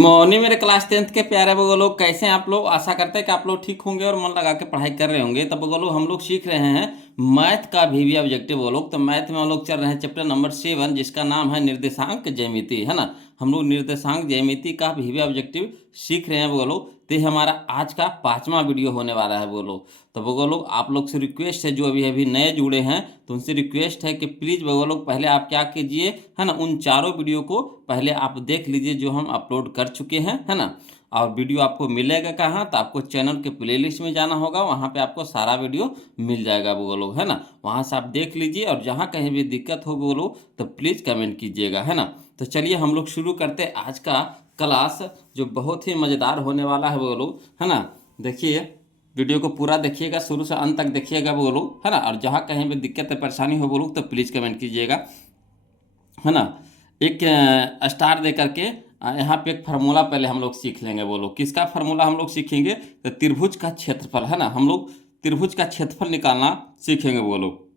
Morning मेरे class 10th के प्यारे बगो लोग, कैसे हैं आप लोग। आशा करते हैं कि आप लोग ठीक होंगे और मन लगा के पढ़ाई कर रहे होंगे। तब बगो लोग हम लोग सीख रहे हैं मैथ का भी ऑब्जेक्टिव वो लोग। तो मैथ में हम लोग चल रहे हैं चैप्टर नंबर 7, जिसका नाम है निर्देशांक ज्यामिति, है ना। हम लोग निर्देशांक ज्यामिति का भी ऑब्जेक्टिव सीख रहे हैं वो लोग। तो ये हमारा आज का 5वां वीडियो होने वाला है वो लोग। तो वो लोग आप लोग से रिक्वेस्ट है, जो अभी अभी नए जुड़े हैं तो उनसे रिक्वेस्ट है कि प्लीज़ वो लोग पहले आप क्या कीजिए, है ना, उन चारों वीडियो को पहले आप देख लीजिए जो हम अपलोड कर चुके हैं, है ना। और वीडियो आपको मिलेगा कहाँ, तो आपको चैनल के प्लेलिस्ट में जाना होगा, वहाँ पे आपको सारा वीडियो मिल जाएगा वो लोग, है ना। वहाँ से आप देख लीजिए और जहाँ कहीं भी दिक्कत हो वो लोग तो प्लीज़ कमेंट कीजिएगा, है ना। तो चलिए हम लोग शुरू करते हैं आज का क्लास, जो बहुत ही मज़ेदार होने वाला है वो लोग, है ना। देखिए वीडियो को पूरा देखिएगा, शुरू से अंत तक देखिएगा वो लोग, है ना। और जहाँ कहीं भी दिक्कत है परेशानी हो वो लोग तो प्लीज़ कमेंट कीजिएगा, है ना। एक स्टार दे करके यहाँ पे एक फार्मूला पहले हम लोग सीख लेंगे वो लोग। किसका फार्मूला हम लोग सीखेंगे, तो त्रिभुज का क्षेत्रफल, है ना। हम लोग त्रिभुज का क्षेत्रफल निकालना सीखेंगे वो लोग।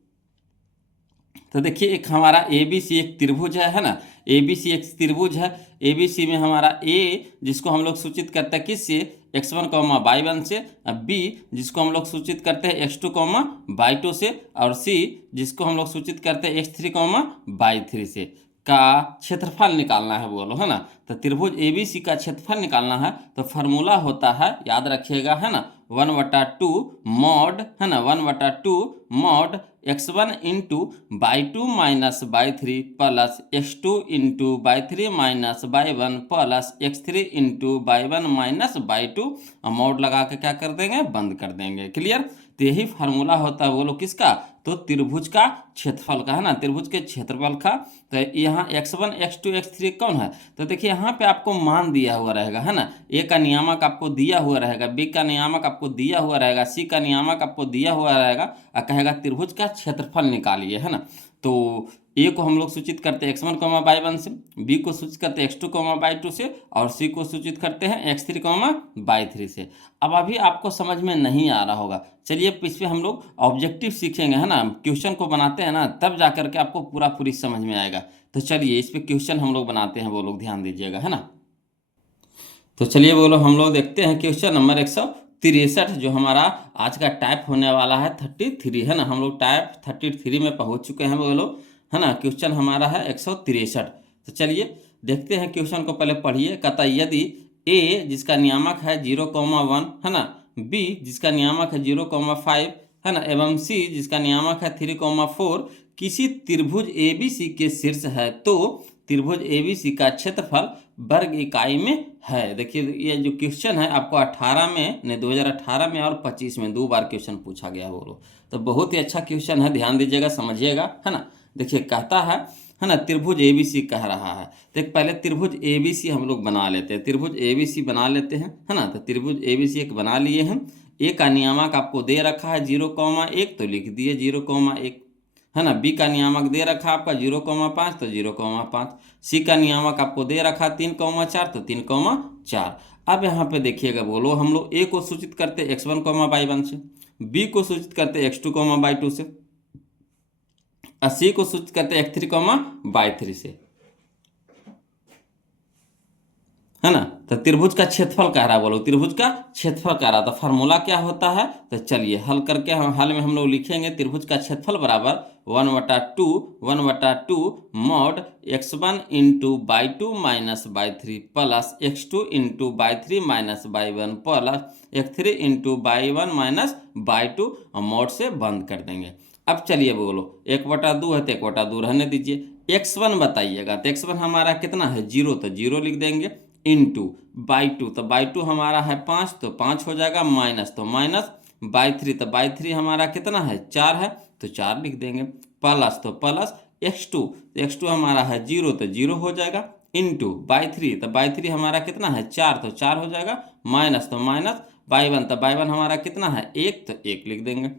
तो देखिए एक हमारा ए बी सी एक त्रिभुज है ना। ए बी सी एक त्रिभुज है। ए बी सी में हमारा ए, जिसको हम लोग सूचित करते हैं किससे, x1 कॉमा y1 से, बी जिसको हम लोग सूचित करते हैं x2 कॉमा y2 से, और सी जिसको हम लोग सूचित करते हैं x3 कॉमा y3 से, का क्षेत्रफल निकालना है बोलो, है ना। तो त्रिभुज ए बी सी का क्षेत्रफल निकालना है तो फार्मूला होता है, याद रखिएगा, है ना, 1/2 मॉड, है ना, 1/2 mod x1 into y2 minus y3 plus x2 into y3 minus y1 plus x3 into y1 minus y2। Mod लगा के क्या कर देंगे, बंद कर देंगे। क्लियर। तो यही फार्मूला होता है वो लोग किसका, तो त्रिभुज का क्षेत्रफल का, है ना, त्रिभुज के क्षेत्रफल का। तो यहाँ x1 x2 x3 कौन है, तो देखिए यहाँ पे आपको मान दिया हुआ रहेगा, है ना। ए का नियामक आपको दिया हुआ रहेगा, बी का नियामक आपको दिया हुआ रहेगा, सी का नियामक आपको दिया हुआ रहेगा, और कहेगा त्रिभुज का क्षेत्रफल निकालिए, है ना। तो ए को हम लोग सूचित करते हैं x1 कॉमा y1 से, बी को सूचित करते हैं x2 कॉमा y2 से, और सी को सूचित करते हैं x3 कॉमा y3 से। अब अभी आपको समझ में नहीं आ रहा होगा, चलिए इस पर हम लोग ऑब्जेक्टिव सीखेंगे, है ना। क्वेश्चन को बनाते हैं ना, तब जा करके आपको पूरी समझ में आएगा। तो चलिए इस पर क्वेश्चन हम लोग बनाते हैं वो लोग, ध्यान दीजिएगा, है ना। तो चलिए बोलो हम लोग देखते हैं क्वेश्चन नंबर 163, जो हमारा आज का टाइप होने वाला है 33, है ना। हम लोग टाइप 33 में पहुंच चुके हैं बोलो, है ना। क्वेश्चन हमारा है 163। तो चलिए देखते हैं क्वेश्चन को, पहले पढ़िए। कहता यदि ए जिसका नियामक है 0,1, है ना, बी जिसका नियामक है 0,5, है ना, एवं सी जिसका नियामक है 3,4 किसी त्रिभुज ए बी सी के शीर्ष है, तो त्रिभुज ए बी सी का क्षेत्रफल वर्ग इकाई में है। देखिए ये जो क्वेश्चन है आपको 18 में नहीं, 2018 में और 25 में 2 बार क्वेश्चन पूछा गया बोलो। तो बहुत ही अच्छा क्वेश्चन है, ध्यान दीजिएगा, समझिएगा, है ना। देखिए कहता है ना, त्रिभुज ए बी सी कह रहा है। तो एक पहले त्रिभुज ए बी सी हम लोग बना लेते हैं, त्रिभुज ए बी सी बना लेते हैं, है ना। तो त्रिभुज ए बी सी एक बना लिए हैं। ए का नियामक आपको दे रखा है 0,1, तो लिख दिए 0,1, है ना। बी का नियामक दे रखा आपका 0,5, तो 0,5। सी का नियामक आपको दे रखा 3,4, तो 3,4। अब यहाँ पे देखिएगा बोलो, हम लोग ए को सूचित करते x1 y1 से, बी को सूचित करते x2 y2 से, और सी को सूचित करते x3 y3 से, है ना। तो त्रिभुज का क्षेत्रफल कह रहा है बोलो, त्रिभुज का क्षेत्रफल कह रहा। तो फार्मूला क्या होता है, तो चलिए हल करके हल में हम लोग लिखेंगे त्रिभुज का क्षेत्रफल बराबर 1/2 mod x1 into y2 minus y3 plus x2 into y3 minus y1 plus x3 into y1 minus y2, mod से बंद कर देंगे। अब चलिए बोलो 1/2 है तो 1/2 रहने दीजिए। x1 बताइएगा, तो x1 हमारा कितना है 0, तो 0 लिख देंगे, इंटू y2, तो y2 हमारा है 5, तो 5 हो जाएगा, माइनस तो माइनस, y3, तो y3 हमारा कितना है 4 है, तो 4 लिख देंगे, प्लस तो प्लस x2, तो x2 हमारा है 0, तो 0 हो जाएगा, इंटू y3, तो y3 हमारा कितना है 4, तो 4 हो जाएगा, माइनस तो माइनस, y1, तो y1 हमारा कितना है 1, तो 1 लिख देंगे।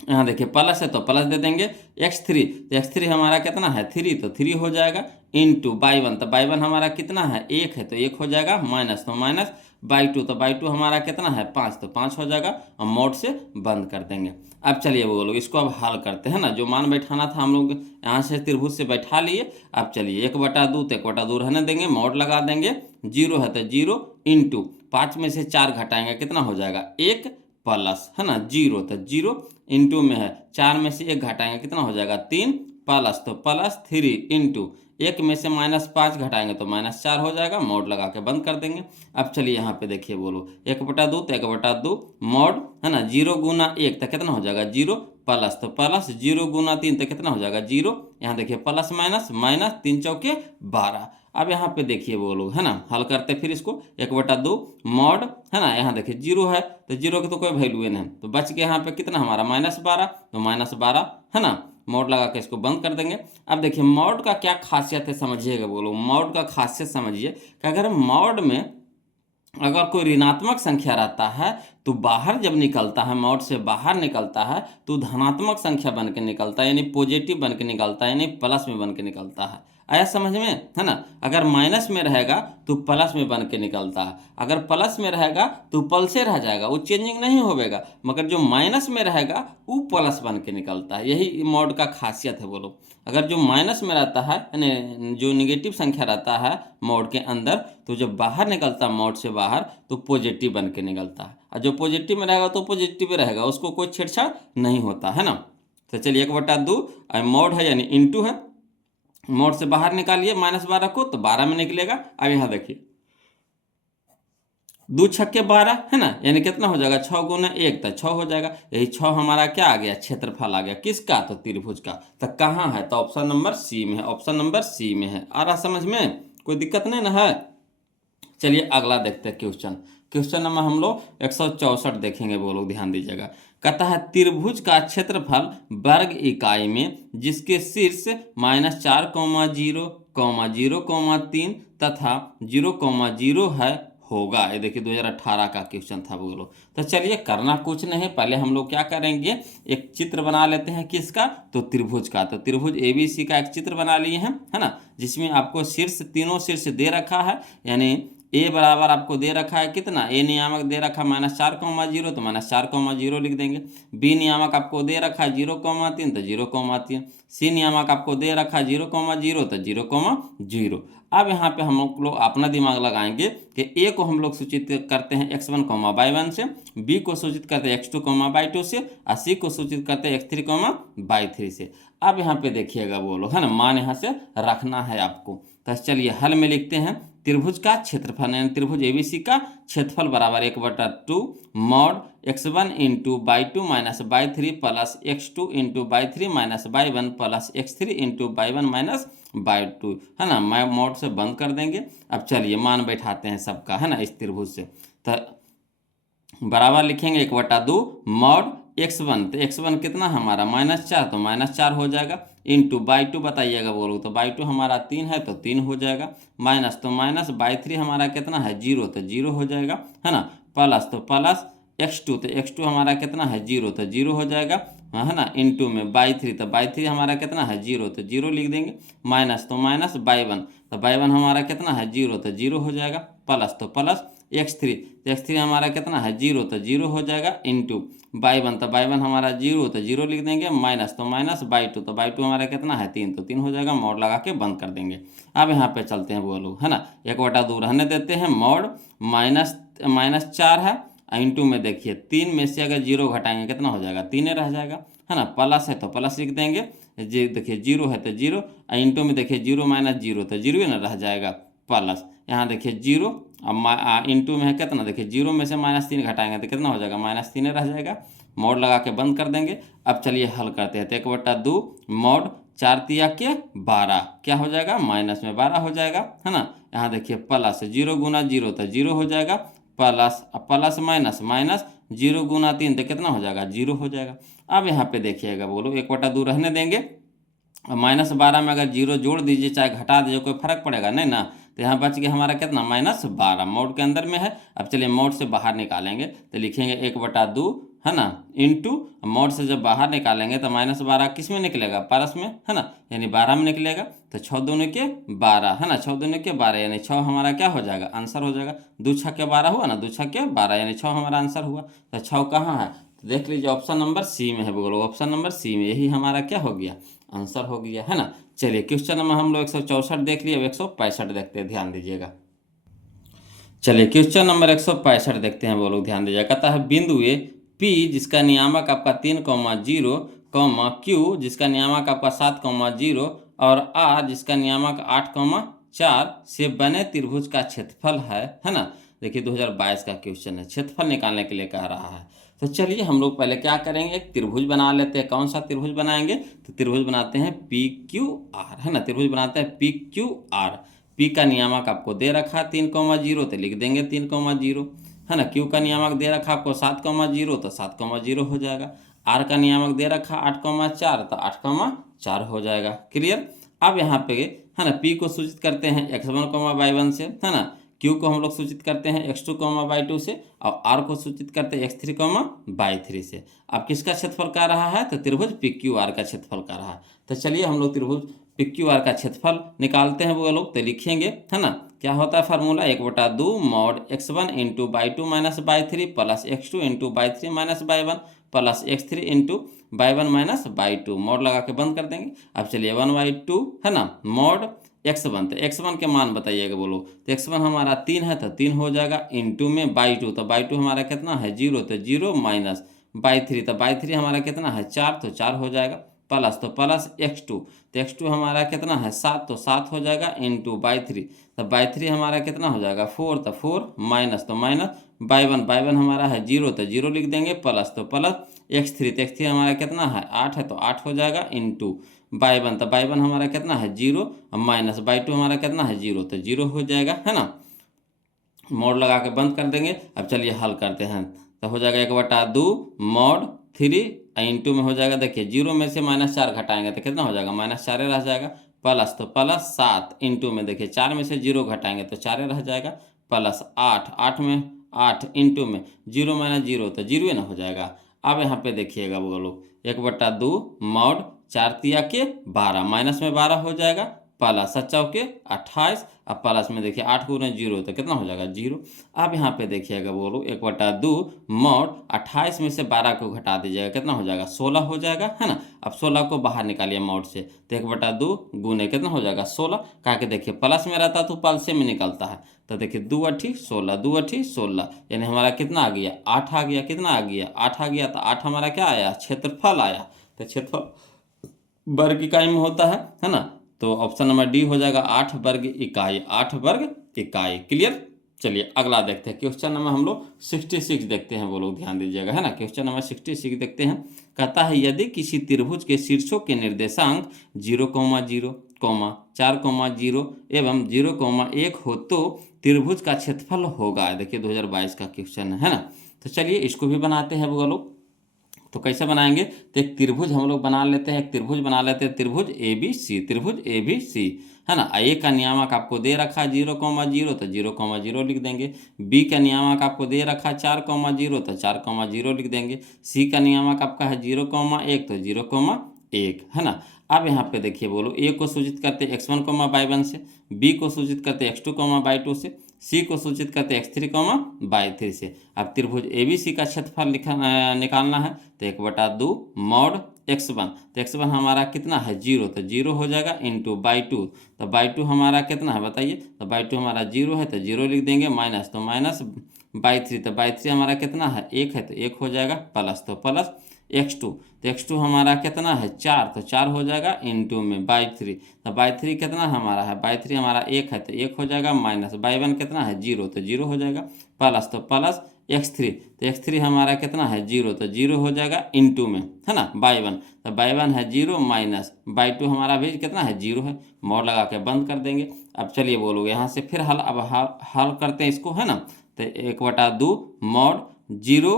यहाँ देखिए प्लस है तो प्लस दे देंगे, x3, तो x3 हमारा कितना है 3, तो 3 हो जाएगा, इंटू y1, तो y1 हमारा कितना है 1 है, तो 1 हो जाएगा, माइनस तो माइनस, y2, तो y2 हमारा कितना है 5, तो 5 हो जाएगा, और मोड से बंद कर देंगे। अब चलिए वो लोग इसको अब हल करते हैं ना, जो मान बैठाना था हम लोग यहाँ से त्रिभुज से बैठा लिए। अब चलिए 1/2 तो 1/2 रहने देंगे, मोड लगा देंगे, जीरो है तो जीरो इंटू 5 में से 4 घटाएंगे कितना हो जाएगा 1 प्लस, है ना, जीरो तो जीरो इंटू में है 4 में से 1 घटाएंगे कितना हो जाएगा 3 प्लस, तो प्लस 3 इंटू 1 में से -5 घटाएंगे तो -4 हो जाएगा, मोड लगा के बंद कर देंगे। अब चलिए यहाँ पे देखिए, बोलो 1/2 तो 1/2 मोड, है ना, 0 गुना 1 तो कितना हो जाएगा 0 प्लस, तो प्लस 0 गुना 3 तो कितना हो जाएगा 0, यहाँ देखिए प्लस माइनस माइनस 3 चौके 12। अब यहाँ पे देखिए बोलो, है ना, हल करते फिर इसको 1/2 मॉड, है ना, यहाँ देखिए 0 है तो 0 की तो कोई वैल्यू नहीं, तो बच गया यहाँ पे कितना हमारा -12, तो -12, है ना, मॉड लगा के इसको बंद कर देंगे। अब देखिए मॉड का क्या खासियत है समझिएगा, बोलो मॉड का खासियत समझिए कि अगर मॉड में अगर कोई ऋणात्मक संख्या रहता है तो बाहर जब निकलता है, मॉड से बाहर निकलता है तो धनात्मक संख्या बन के निकलता है, यानी पॉजिटिव बन के निकलता है, यानी प्लस में बन के निकलता है। आया समझ में, है ना। अगर माइनस में रहेगा तो प्लस में बन के निकलता है, अगर प्लस में रहेगा तो पल से रह जाएगा, वो चेंजिंग नहीं होगा, मगर जो माइनस में रहेगा वो प्लस बन के निकलता है। यही मॉड का खासियत है। बोलो अगर जो माइनस में रहता है, यानी जो निगेटिव संख्या रहता है मॉड के अंदर, तो जब बाहर निकलता है मॉड से बाहर तो पॉजिटिव बन के निकलता है, और जो पॉजिटिव में रहेगा तो पॉजिटिव में रहेगा, उसको कोई छेड़छाड़ नहीं होता, है ना। तो चलिए 1/2 मॉड है यानी इंटू है, मॉड से बाहर निकालिए -12 को तो 12 में निकलेगा। अब यहाँ देखिए 2 छक्के 12, है ना, यानी कितना हो जाएगा 6 गुना 1 तो 6 हो जाएगा। यही 6 हमारा क्या आ गया, क्षेत्रफल आ गया, किसका, तो त्रिभुज का। तो कहाँ है, तो ऑप्शन नंबर सी में है, ऑप्शन नंबर सी में है। आ रहा समझ में, कोई दिक्कत नहीं ना है। चलिए अगला देखते हैं क्वेश्चन। क्वेश्चन नंबर हम लोग 164 देखेंगे, वो लोग ध्यान दीजिएगा। कहता है त्रिभुज का क्षेत्रफल वर्ग इकाई में जिसके शीर्ष -4, 0, 0, 3 तथा 0, 0 है होगा। ये देखिए 2018 का क्वेश्चन था वो लोग। तो चलिए करना कुछ नहीं, पहले हम लोग क्या करेंगे, एक चित्र बना लेते हैं, किसका, तो त्रिभुज का। तो त्रिभुज ABC का एक चित्र बना लिए हैं, है ना, जिसमें आपको शीर्ष, तीनों शीर्ष दे रखा है, यानी ए बराबर आपको दे रखा है कितना, ए नियामक दे रखा है -4, 0 तो -4, 0 लिख देंगे। बी नियामक आपको दे रखा है 0, 3 तो 0, 3। सी नियामक आपको दे रखा है 0, 0 तो 0, 0। अब यहाँ पे हम लोग अपना दिमाग लगाएंगे कि ए को हम लोग सूचित करते हैं x1, y1 से, बी को सूचित करते हैं x2, y2 से, और सी को सूचित करते हैं x3, y3 से। अब यहाँ पे देखिएगा वो लोग, है ना, मान यहाँ से रखना है आपको। तो चलिए हल में लिखते हैं, त्रिभुज का क्षेत्रफल यानी त्रिभुज ABC का क्षेत्रफल बराबर 1/2 mod x1 into y2 minus y3 plus x2 into y3 minus y1 plus x3 into y1 minus y2, है ना। मैं मॉड से बंद कर देंगे। अब चलिए मान बैठाते हैं सबका, है ना, इस त्रिभुज से। तो बराबर लिखेंगे 1/2 मॉड x1, तो x1 कितना हमारा -4 तो -4 हो जाएगा, इंटू y2 बताइएगा बोलो, तो y2 हमारा 3 है तो 3 हो जाएगा, माइनस तो माइनस y3 हमारा कितना है 0 तो 0 हो जाएगा, है ना, प्लस तो प्लस x2 तो x2 हमारा कितना है 0 तो 0 हो जाएगा, है ना, इंटू में y3 तो y3 हमारा कितना है 0 तो 0 लिख देंगे, माइनस तो माइनस y1 तो y1 हमारा कितना है 0 तो 0 हो जाएगा, प्लस तो प्लस x3 तो x3 हमारा कितना है 0 तो 0 हो जाएगा, इंटू y1 तो y1 हमारा 0 तो 0 लिख देंगे, माइनस तो माइनस y2 तो y2 हमारा कितना है 3 तो 3 हो जाएगा, मोड लगा के बंद कर देंगे। अब यहाँ पे चलते हैं वो लोग, है ना, 1/2 रहने देते हैं, मोड -4 है, इंटू में देखिए 3 में से अगर 0 घटाएंगे कितना हो जाएगा 3 रह जाएगा, है ना, प्लस है तो प्लस लिख देंगे, जी देखिए 0 है तो 0, इंटू में देखिए 0 - 0 तो 0 ही ना रह जाएगा, प्लस यहाँ देखिए 0, अब इंटू में है कितना, देखिए 0 में से -3 घटाएंगे तो कितना हो जाएगा -3 रह जाएगा, मोड लगा के बंद कर देंगे। अब चलिए हल करते हैं, तो 1/2 मोड 4 तिया के 12 क्या हो जाएगा, माइनस में 12 हो जाएगा, है ना, यहाँ देखिए प्लस 0 गुना 0 तो 0 हो जाएगा, प्लस प्लस माइनस माइनस 0 गुना 3 तो कितना हो जाएगा 0 हो जाएगा। अब यहाँ पे देखिएगा बोलो 1/2 रहने देंगे, -12 में अगर 0 जोड़ दीजिए चाहे घटा दीजिए कोई फर्क पड़ेगा नहीं ना, तो यहाँ बच गया हमारा कितना -12, मोड के अंदर में है। अब चलिए मोड से बाहर निकालेंगे तो लिखेंगे 1/2, है ना, इंटू मोड से जब बाहर निकालेंगे तो -12 किस में निकलेगा, पारस में, है ना, यानी 12 में निकलेगा, तो 6 दूनी के 12, है ना, 6 दूनी के 12 यानी 6 हमारा क्या हो जाएगा, आंसर हो जाएगा। 2 छक्के 12 हुआ ना, 2 छक्के 12 यानी 6 हमारा आंसर हुआ। तो 6 कहाँ है, तो देख लीजिए ऑप्शन नंबर सी में है, बोलो ऑप्शन नंबर सी में, यही हमारा क्या हो गया, आंसर हो गया, है ना। चलिए क्वेश्चन नंबर हम लोग 164 देख लिए, अब 165 देखते हैं, ध्यान दीजिएगा। चलिए क्वेश्चन नंबर 165 देखते हैं, वो लोग ध्यान दीजिए। कहता है बिंदु ए पी जिसका नियामक आपका 3,0 क्यू जिसका नियामक आपका 7,0 और आर जिसका नियामक 8,4 से बने त्रिभुज का क्षेत्रफल है ना। देखिए 2022 का क्वेश्चन है, क्षेत्रफल निकालने के लिए कह रहा है। तो चलिए हम लोग पहले क्या करेंगे, एक त्रिभुज बना लेते हैं। कौन सा त्रिभुज बनाएंगे, तो त्रिभुज बनाते हैं पी क्यू आर, है ना। त्रिभुज बनाते हैं पी क्यू आर। पी का नियामक आपको दे रखा 3,0 तो लिख देंगे 3,0, है ना। क्यू का नियामक दे रखा आपको 7,0 तो 7,0 हो जाएगा। आर का नियामक दे रखा 8,4 तो 8,4 हो जाएगा। क्लियर। अब यहाँ पे है ना पी को सूचित करते हैं x1, y1 से, है ना। क्यू को हम लोग सूचित करते हैं x2, y2 से, और आर को सूचित करते हैं x3, y3 से। अब किसका क्षेत्रफल कर रहा है, तो त्रिभुज पी क्यू आर का क्षेत्रफल कर रहा है। तो चलिए हम लोग त्रिभुज पी क्यू आर का क्षेत्रफल निकालते हैं। वो लोग तो लिखेंगे, है ना। क्या होता है formula, 1/2 mod x1 into y2 minus y3 plus x2 into y3 minus y1 plus x3 into y1 minus y2। Mod लगा के बंद कर देंगे। अब चलिए 1/2 है ना, मॉड x1, तो x1 के मान बताइएगा बोलो। तो x1 हमारा 3 है तो 3 हो जाएगा, इंटू में y2, तो y2 हमारा कितना है 0, तो 0 माइनस y3, तो y3 हमारा कितना है 4, तो 4 हो जाएगा, प्लस तो प्लस x2, तो x2 हमारा कितना है 7, तो 7 हो जाएगा, इंटू y3, तो y3 हमारा कितना हो जाएगा 4, तो 4 माइनस तो माइनस y1 हमारा है 0, तो 0 लिख देंगे, प्लस तो प्लस x3, तो x3 हमारा कितना है 8 है, तो 8 हो जाएगा, इंटू y1, तो y1 हमारा कितना है 0, माइनस y2 हमारा कितना है 0, तो 0 हो जाएगा, है ना। मोड लगा के बंद कर देंगे। अब चलिए हल करते हैं। तो हो जाएगा 1/2 मॉड 3 इंटू में हो जाएगा, देखिए 0 में से -4 घटाएंगे तो कितना हो जाएगा, -4 रह जाएगा, प्लस तो प्लस 7 इंटू में देखिए 4 में से 0 घटाएंगे तो 4 रह जाएगा, प्लस 8, 8 में 8 इंटू में 0 माइनस 0 तो 0 ना हो जाएगा। अब यहाँ पे देखिएगा वो लोग 1/2 मॉड 4 तिया के 12 माइनस में 12 हो जाएगा, प्लस 7 के 28, अब प्लस में देखिए 8 गुने 0 तो कितना हो जाएगा 0। अब यहाँ पे देखिएगा बोलो 1/2 मॉड 28 में से 12 को घटा दीजिएगा, कितना हो जाएगा 16 हो जाएगा, है ना। अब 16 को बाहर निकालिए मॉड से, तो 1/2 गुने कितना हो जाएगा 16, कहा कि देखिए प्लस में रहता तो पल्से में निकलता है। तो देखिए 2 अठी 16, 2 अठी 16, यानी हमारा कितना आ गया 8 आ गया, कितना आ गया 8 आ गया। तो 8 हमारा क्या आया, क्षेत्रफल आया। तो क्षेत्रफल वर्ग इकाई में होता है ना। तो ऑप्शन नंबर डी हो जाएगा 8 वर्ग इकाई, 8 वर्ग इकाई। क्लियर। चलिए अगला देखते हैं, क्वेश्चन नंबर हम लोग 66 देखते हैं, वो लोग ध्यान दीजिएगा, है ना। क्वेश्चन नंबर 66 देखते हैं। कहता है यदि किसी त्रिभुज के शीर्षों के निर्देशांक 0,0, 4,0 एवं 0,1 हो तो त्रिभुज का क्षेत्रफल होगा। देखिए 2022 का क्वेश्चन है ना। तो चलिए इसको भी बनाते हैं वो लोग। तो कैसे बनाएंगे, तो एक त्रिभुज हम लोग बना लेते हैं, एक त्रिभुज बना लेते हैं, त्रिभुज ए बी सी, त्रिभुज ए बी सी, है ना। ए का नियामक आपको दे रखा है 0,0 तो 0,0 लिख देंगे। बी का नियामक आपको दे रखा है 4,0 तो 4,0 लिख देंगे। सी का नियामक आपका है 0,1 तो 0,1, है ना। अब यहाँ पे देखिए बोलो, ए को सूचित करते हैं x1, y1 से, बी को सूचित करते हैं x2, y2 से, सी को सूचित करते हैं x3, y3 से। अब त्रिभुज एबीसी का क्षेत्रफल निकालना है। तो 1/2 मॉड x1, तो x1 हमारा कितना है 0, तो 0 हो जाएगा, इंटू y2, तो y2 हमारा कितना है बताइए, तो y2 हमारा 0 है तो 0 लिख देंगे, माइनस तो माइनस y3, तो y3 हमारा कितना है 1 है तो 1 हो जाएगा, प्लस तो प्लस x2, तो x2 हमारा कितना है 4, तो 4 हो जाएगा, इंटू में y3, तो y3 कितना हमारा है, y3 हमारा 1 है तो 1 हो जाएगा, माइनस y1 कितना है 0, तो 0 हो जाएगा, प्लस तो प्लस x3, तो x3 हमारा कितना है 0, तो 0 हो जाएगा, इंटू में, है ना y1, तो y1 है 0, माइनस y2 हमारा भी कितना है 0 है। मोड़ लगा के बंद कर देंगे। अब चलिए बोलोगे यहाँ से फिर हल, अब हल करते हैं इसको, है ना। तो 1/2 मॉड 0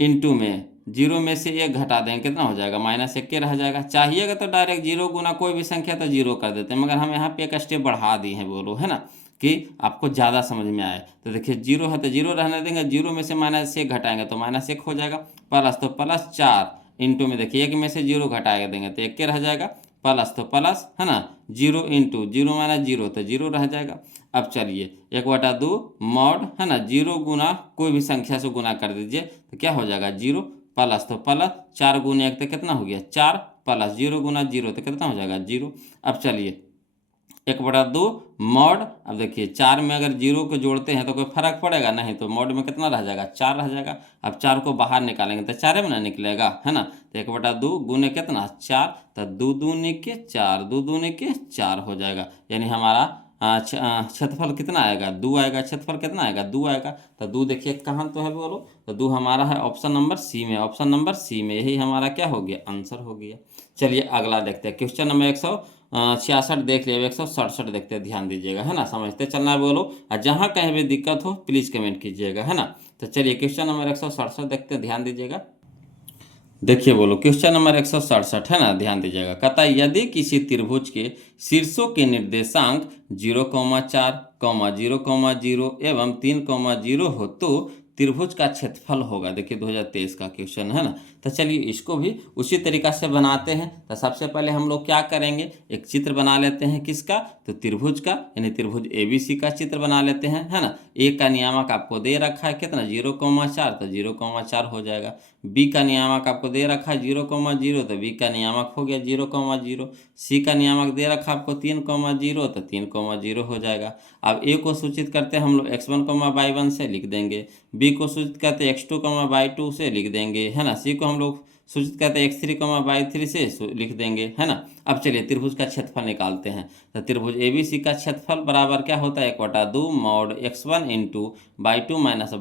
इंटू में 0 में से 1 घटा देंगे, कितना हो जाएगा -1 के रह जाएगा। चाहिएगा तो डायरेक्ट 0 गुना कोई भी संख्या तो 0 कर देते हैं, मगर हम यहाँ पे एक स्टेप बढ़ा दिए हैं बोलो, है ना, कि आपको ज़्यादा समझ में आए। तो देखिए 0 है तो 0 रहने देंगे, 0 में से -1 घटाएंगे तो -1 हो जाएगा, प्लस तो प्लस 4 इंटू में देखिए 1 में से 0 घटाएगा देंगे तो 1 के रह जाएगा, प्लस तो प्लस, है ना, 0 इंटू 0 माइनस 0 तो 0 रह जाएगा। अब चलिए 1/2 मॉड, है ना, 0 गुना कोई भी संख्या से गुना कर दीजिए तो क्या हो जाएगा 0, प्लस तो प्लस 4 गुना 1 तो कितना हो गया 4, प्लस 0 गुना 0 तो कितना हो जाएगा 0। अब चलिए 1/2 मॉड। अब देखिए 4 में अगर 0 को जोड़ते हैं तो कोई फर्क पड़ेगा नहीं, तो मॉड में कितना रह जाएगा, 4 रह जाएगा। अब 4 को बाहर निकालेंगे तो 4 में ना निकलेगा, है ना। तो 1/2 गुने कितना 4, तो 2 दूनी के 4, 2 दूनी के 4 हो जाएगा। यानी हमारा क्षेत्रफल कितना आएगा, 2 आएगा। क्षेत्रफल कितना आएगा, 2 आएगा। तो 2 देखिए कहाँ तो है बोलो, तो 2 हमारा है ऑप्शन नंबर सी में, ऑप्शन नंबर सी में। यही हमारा क्या हो गया, आंसर हो गया। चलिए अगला देखते हैं, क्वेश्चन नंबर 166 देख लिया, 167 देखते हैं, ध्यान दीजिएगा, है ना। समझते चलना है बोलो, और जहाँ कहीं भी दिक्कत हो प्लीज़ कमेंट कीजिएगा, है ना। तो चलिए क्वेश्चन नंबर 167 देखते हैं, ध्यान दीजिएगा। देखिए बोलो क्वेश्चन नंबर 167 है ना, ध्यान दीजिएगा। कहता है यदि किसी त्रिभुज के शीर्षों के निर्देशांक 0,4, 0,0 एवं 3,0 हो तो त्रिभुज का क्षेत्रफल होगा। देखिए 2023 का क्वेश्चन है ना। तो चलिए इसको भी उसी तरीका से बनाते हैं। तो सबसे पहले हम लोग क्या करेंगे, एक चित्र बना लेते हैं, किसका, तो त्रिभुज का, यानी त्रिभुज ABC का चित्र बना लेते हैं, है ना। ए का नियामक आपको दे रखा है कितना, 0,4, तो 0,4 हो जाएगा। बी का नियामक आपको दे रखा है 0,0, तो बी का नियामक हो गया 0,0। सी का नियामक दे रखा है आपको 3,0, तो 3,0 हो जाएगा। अब ए को सूचित करते हैं हम लोग x1, y1 से लिख देंगे, बी को सूचित करते हैं x2, y2 से लिख देंगे, है ना। सी को हम लोग सूचित करते हैं x3, y3 से लिख देंगे, है ना। अब चलिए त्रिभुज का क्षेत्रफल निकालते हैं। तो त्रिभुज ABC का क्षेत्रफल बराबर क्या होता है, 1/2 mod x1 into y2 minus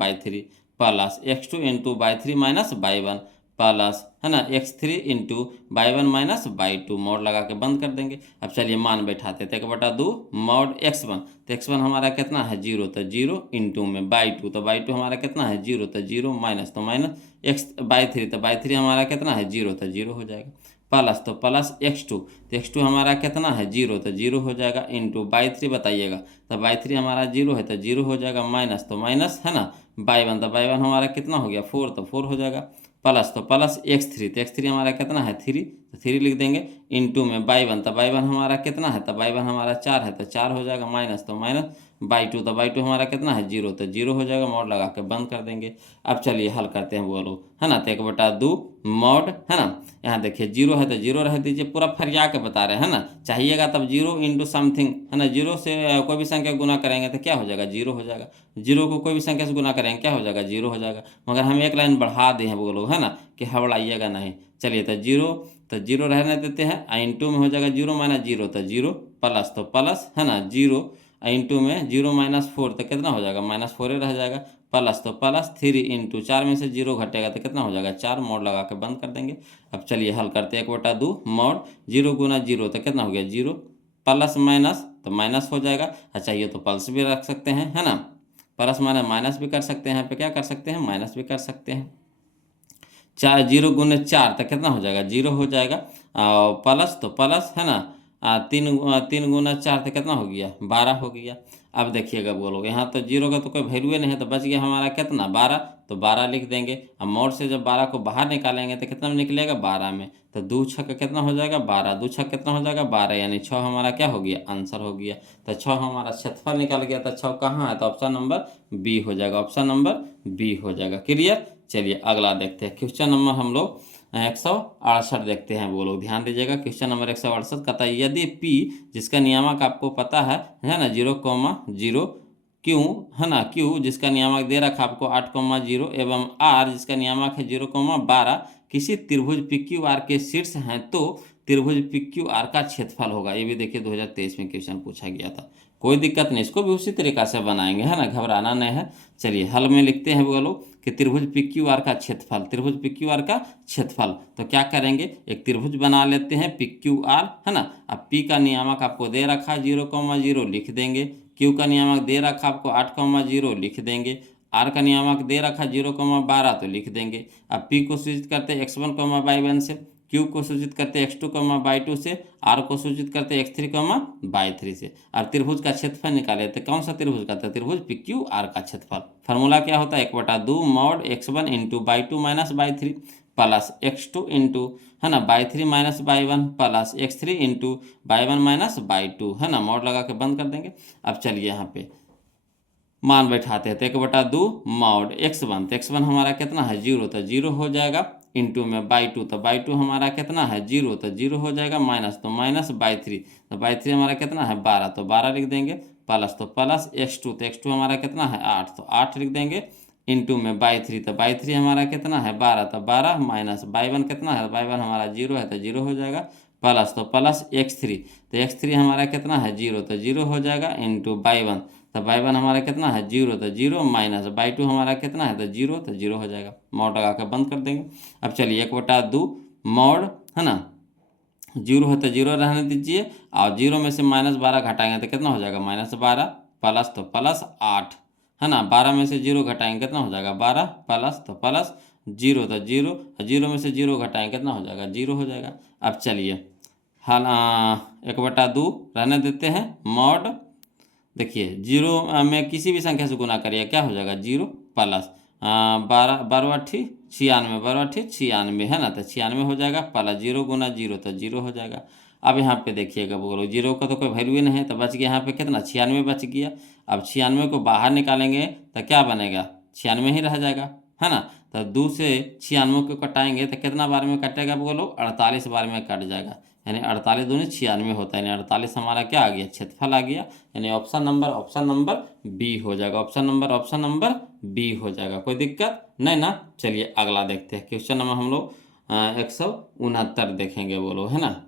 y3 plus x2 into y3 minus y1 plus, है ना, x3 into y1 minus y2, mod लगा के बंद कर देंगे। अब चलिए मान बैठाते थे, 1/2 मॉड x1, तो x1 हमारा कितना है 0, तो 0 इंटू में y2, तो y2 हमारा कितना है 0, तो 0 माइनस, तो माइनस y3, तो y3 हमारा कितना है 0, तो 0 हो जाएगा। प्लस, तो प्लस x2, तो x2 हमारा कितना है 0, तो 0 हो जाएगा। इंटू y3 बताइएगा, तो y3 हमारा 0 है, तो 0 हो जाएगा। माइनस, तो माइनस, है ना, y1, तो y1 हमारा कितना हो गया 4, तो 4 हो जाएगा। प्लस, तो प्लस x3, तो x3 हमारा कितना है 3, तो 3 लिख देंगे। इंटू में y1, तो y1 हमारा कितना है, तो y1 हमारा 4 है, तो 4 हो जाएगा। माइनस, तो माइनस y2, तो y2 हमारा कितना है 0, तो 0 हो जाएगा। मॉड लगा के बंद कर देंगे। अब चलिए हल करते हैं बोलो, है ना। तो 1/2 मॉड, है ना, यहाँ देखिए 0 है तो 0 रह दीजिए, पूरा फरिया के बता रहे हैं ना। चाहिएगा तब 0 इंटू समथिंग, है ना। 0 से कोई भी संख्या गुना करेंगे तो क्या हो जाएगा, 0 हो जाएगा। 0 को कोई भी संख्या से गुना करेंगे क्या हो जाएगा, 0 हो जाएगा। मगर हम एक लाइन बढ़ा दिए हैं बोलो, है ना, कि हड़बड़ाइएगा नहीं। चलिए तो 0, तो 0 रहने देते हैं। इंटू में हो जाएगा 0 माइनस 0, तो 0 प्लस, तो प्लस, है ना, 0 इंटू में 0 माइनस 4, तो कितना हो जाएगा, -4 रह जाएगा। प्लस, तो प्लस 3 इंटू 4 में से 0 घटेगा तो कितना हो जाएगा 4, मोड लगा के बंद कर देंगे। अब चलिए हल करते हैं, 1/2 मोड 0 गुना 0, तो कितना हो गया 0, प्लस माइनस, तो माइनस हो जाएगा। अच्छा ये तो प्लस भी रख सकते हैं, है ना, प्लस माइनस माइनस भी कर सकते हैं, यहाँ पे क्या कर सकते हैं, माइनस भी कर सकते हैं। 4, 0 गुने 4 तो कितना हो जाएगा 0 हो जाएगा। प्लस, तो प्लस, है ना, 3 गुना 4 तो कितना हो गया 12 हो गया। अब देखिएगा बोलो, यहाँ तो 0 का तो कोई वैल्यू नहीं है, तो बच गया हमारा कितना 12, तो 12 लिख देंगे। अब मोड से जब 12 को बाहर निकालेंगे तो कितना में निकलेगा 12 में, तो 2 छक्का कितना हो जाएगा 12, 2 छक्का कितना हो जाएगा 12, यानी 6 हमारा क्या हो गया, आंसर हो गया। तो 6 हमारा क्षेत्रफल निकल गया। तो 6 कहाँ है, तो ऑप्शन नंबर बी हो जाएगा, ऑप्शन नंबर बी हो जाएगा। क्लियर। चलिए अगला देखते हैं, क्वेश्चन नंबर हम लोग 168 देखते हैं। वो लोग ध्यान दीजिएगा, क्वेश्चन नंबर 168 कहता है यदि P जिसका नियामक आपको पता है ना, 0,0 क्यों, है ना, क्यू जिसका नियामक दे रखा आपको 8,0 एवं R जिसका नियामक है 0,12 किसी त्रिभुज PQR के शीर्ष हैं तो त्रिभुज PQR का क्षेत्रफल होगा। ये भी देखिए 2023 में क्वेश्चन पूछा गया था। कोई दिक्कत नहीं, इसको भी उसी तरीका से बनाएंगे, है ना, घबराना नहीं है। चलिए हल में लिखते हैं वो लोग कि त्रिभुज PQR का क्षेत्रफल, त्रिभुज PQR का क्षेत्रफल। तो क्या करेंगे, एक त्रिभुज बना लेते हैं PQR, है ना। अब P का नियामक आपको दे रखा है 0,0 लिख देंगे, Q का नियामक दे रखा आपको 8,0 लिख देंगे, R का नियामक दे रखा 0,12 तो लिख देंगे। अब P को सूचित करते हैं x1, y1 से, Q को सूचित करते हैं x2, y2 से, R को सूचित करते हैं x3, y3 से। अब त्रिभुज का क्षेत्रफल निकाले तो कौन सा त्रिभुज का, त्रिभुज PQR का क्षेत्रफल। फार्मूला क्या होता है, 1/2 mod x1 into y2 minus y3 plus x2 into, है ना, y3 minus y1 plus x3 into y1 minus y2, है ना। मॉड लगा के बंद कर देंगे। अब चलिए यहाँ पे मान बैठाते हैं, तो 1/2 मॉड x1, तो x1 हमारा कितना है 0, तो 0 हो जाएगा। इंटू में बाई टू, तो बाई टू हमारा कितना है 0, तो 0 हो जाएगा, माइनस तो माइनस बाई थ्री, तो बाई थ्री हमारा कितना है 12, तो 12 लिख देंगे, प्लस तो प्लस x2, तो x2 हमारा कितना है 8, तो 8 लिख देंगे, इंटू में बाई थ्री, तो बाई थ्री हमारा कितना है 12, तो 12 माइनस बाई वन कितना है, बाई वन हमारा 0 है तो 0 हो जाएगा, प्लस तो प्लस x3, तो x3 हमारा कितना है 0, तो 0 हो जाएगा, इंटू बाई वन, तो बाई वन हमारा कितना है 0, तो 0 माइनस बाई टू हमारा कितना है तो 0, तो 0 हो जाएगा, मॉड लगा कर बंद कर देंगे। अब चलिए 1/2 मॉड है ना, 0 है तो 0 रहने दीजिए, और 0 में से -12 घटाएंगे तो कितना हो जाएगा -12, प्लस तो प्लस 8 है ना, 12 में से 0 घटाएंगे कितना हो जाएगा 12, प्लस तो प्लस 0 तो 0, 0 में से 0 घटाएंगे कितना हो जाएगा 0 हो जाएगा। अब चलिए हाल 1/2 रहने देते हैं, मॉड देखिए 0 में किसी भी संख्या से गुना करिए क्या हो जाएगा 0, प्लस 12 12 अट्ठी 96, 12 अट्ठी 96 है ना, तो 96 हो जाएगा, प्लस 0 गुना 0 तो 0 हो जाएगा। अब यहाँ पे देखिएगा बोलो 0 का तो कोई वैल्यू नहीं है, तो बच गया यहाँ पे कितना 96 बच गया। अब 96 को बाहर निकालेंगे तो क्या बनेगा 96 ही रह जाएगा है ना, तो 2 से 96 को कटाएंगे तो कितना बार में कटेगा बोलो 48 बार में कट जाएगा, यानी 48 दूनी 96 होता है, यानी 48 हमारा क्या आ गया क्षेत्रफल आ गया, यानी ऑप्शन नंबर बी हो जाएगा, ऑप्शन नंबर बी हो जाएगा, कोई दिक्कत नहीं ना। चलिए अगला देखते हैं, क्वेश्चन नंबर हम लोग 169 देखेंगे बोलो है ना।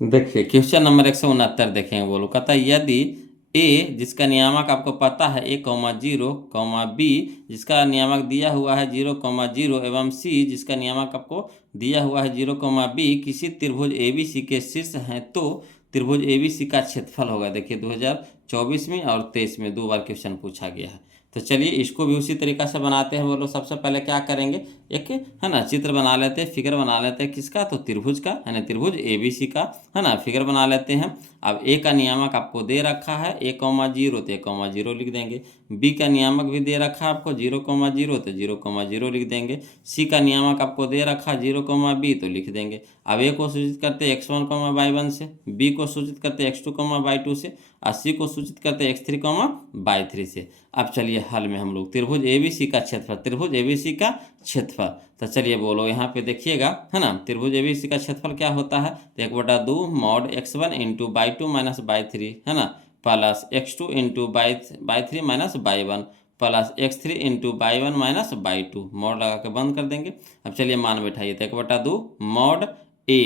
देखिए क्वेश्चन नंबर 169 देखेंगे बोलो, कहता है यदि ए जिसका नियामक आपको पता है a, 0, बी जिसका नियामक दिया हुआ है 0, एवं सी जिसका नियामक आपको दिया हुआ है 0, बी किसी त्रिभुज ABC के शीर्ष हैं, तो त्रिभुज ABC का क्षेत्रफल होगा। देखिए 2024 में और 23 में 2 बार क्वेश्चन पूछा गया है, तो चलिए इसको भी उसी तरीका से बनाते हैं बोलो। सबसे पहले क्या करेंगे, एक है ना चित्र बना लेते हैं, फिगर बना लेते हैं, किसका तो त्रिभुज का है ना, त्रिभुज ABC का है ना, फिगर बना लेते हैं। अब ए का नियामक आपको दे रखा है a, 0 तो a, 0 लिख देंगे, बी का नियामक भी दे रखा है आपको 0, 0 तो 0, 0 लिख देंगे, सी का नियामक आपको दे रखा है 0, बी तो लिख देंगे। अब ए को सूचित करते x1, y1 से, बी को सूचित करते x2, y2 से, और सी को सूचित करते x3, y3 से। अब चलिए हल में हम लोग त्रिभुज ABC का क्षेत्रफल, त्रिभुज ABC का क्षेत्रफल, तो चलिए बोलो यहाँ पे देखिएगा है ना, त्रिभुज ABC का क्षेत्रफल क्या होता है, तो 1/2 mod x1 into by two minus by three है ना, plus x2 into by three minus by one, plus x3 into by one minus by two, mod लगा के बंद कर देंगे। अब चलिए मान बैठाइए, तो 1/2 मॉड a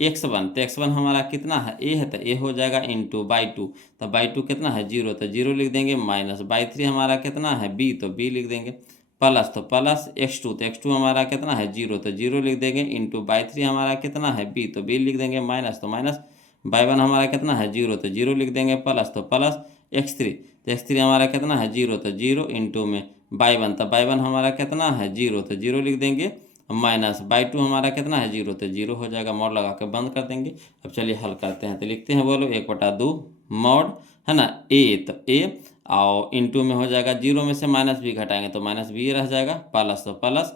x1, तो x1 हमारा कितना है a है, तो a हो जाएगा इंटू बाई टू, तो बाई टू कितना है 0, तो 0 लिख देंगे, माइनस बाई थ्री हमारा कितना है b, तो b लिख देंगे, प्लस तो प्लस x2, तो x2 हमारा कितना है 0, तो 0 लिख देंगे, इंटू बाई थ्री हमारा कितना है b, तो b लिख देंगे, माइनस तो माइनस बाई वन हमारा कितना है 0, तो 0 लिख देंगे, प्लस तो प्लस x3, तो x3 हमारा कितना है 0, तो 0 इंटू में बाई वन, तो बाई वन हमारा कितना है 0, तो 0 लिख देंगे, माइनस बाई टू हमारा कितना है 0, तो 0 हो जाएगा, मॉड लगा के बंद कर देंगे। अब चलिए हल करते हैं, तो लिखते हैं बोलो 1/2 मॉड है ना a, तो a और इंटू में हो जाएगा 0 में से माइनस बी घटाएंगे तो माइनस बी रह जाएगा, प्लस तो प्लस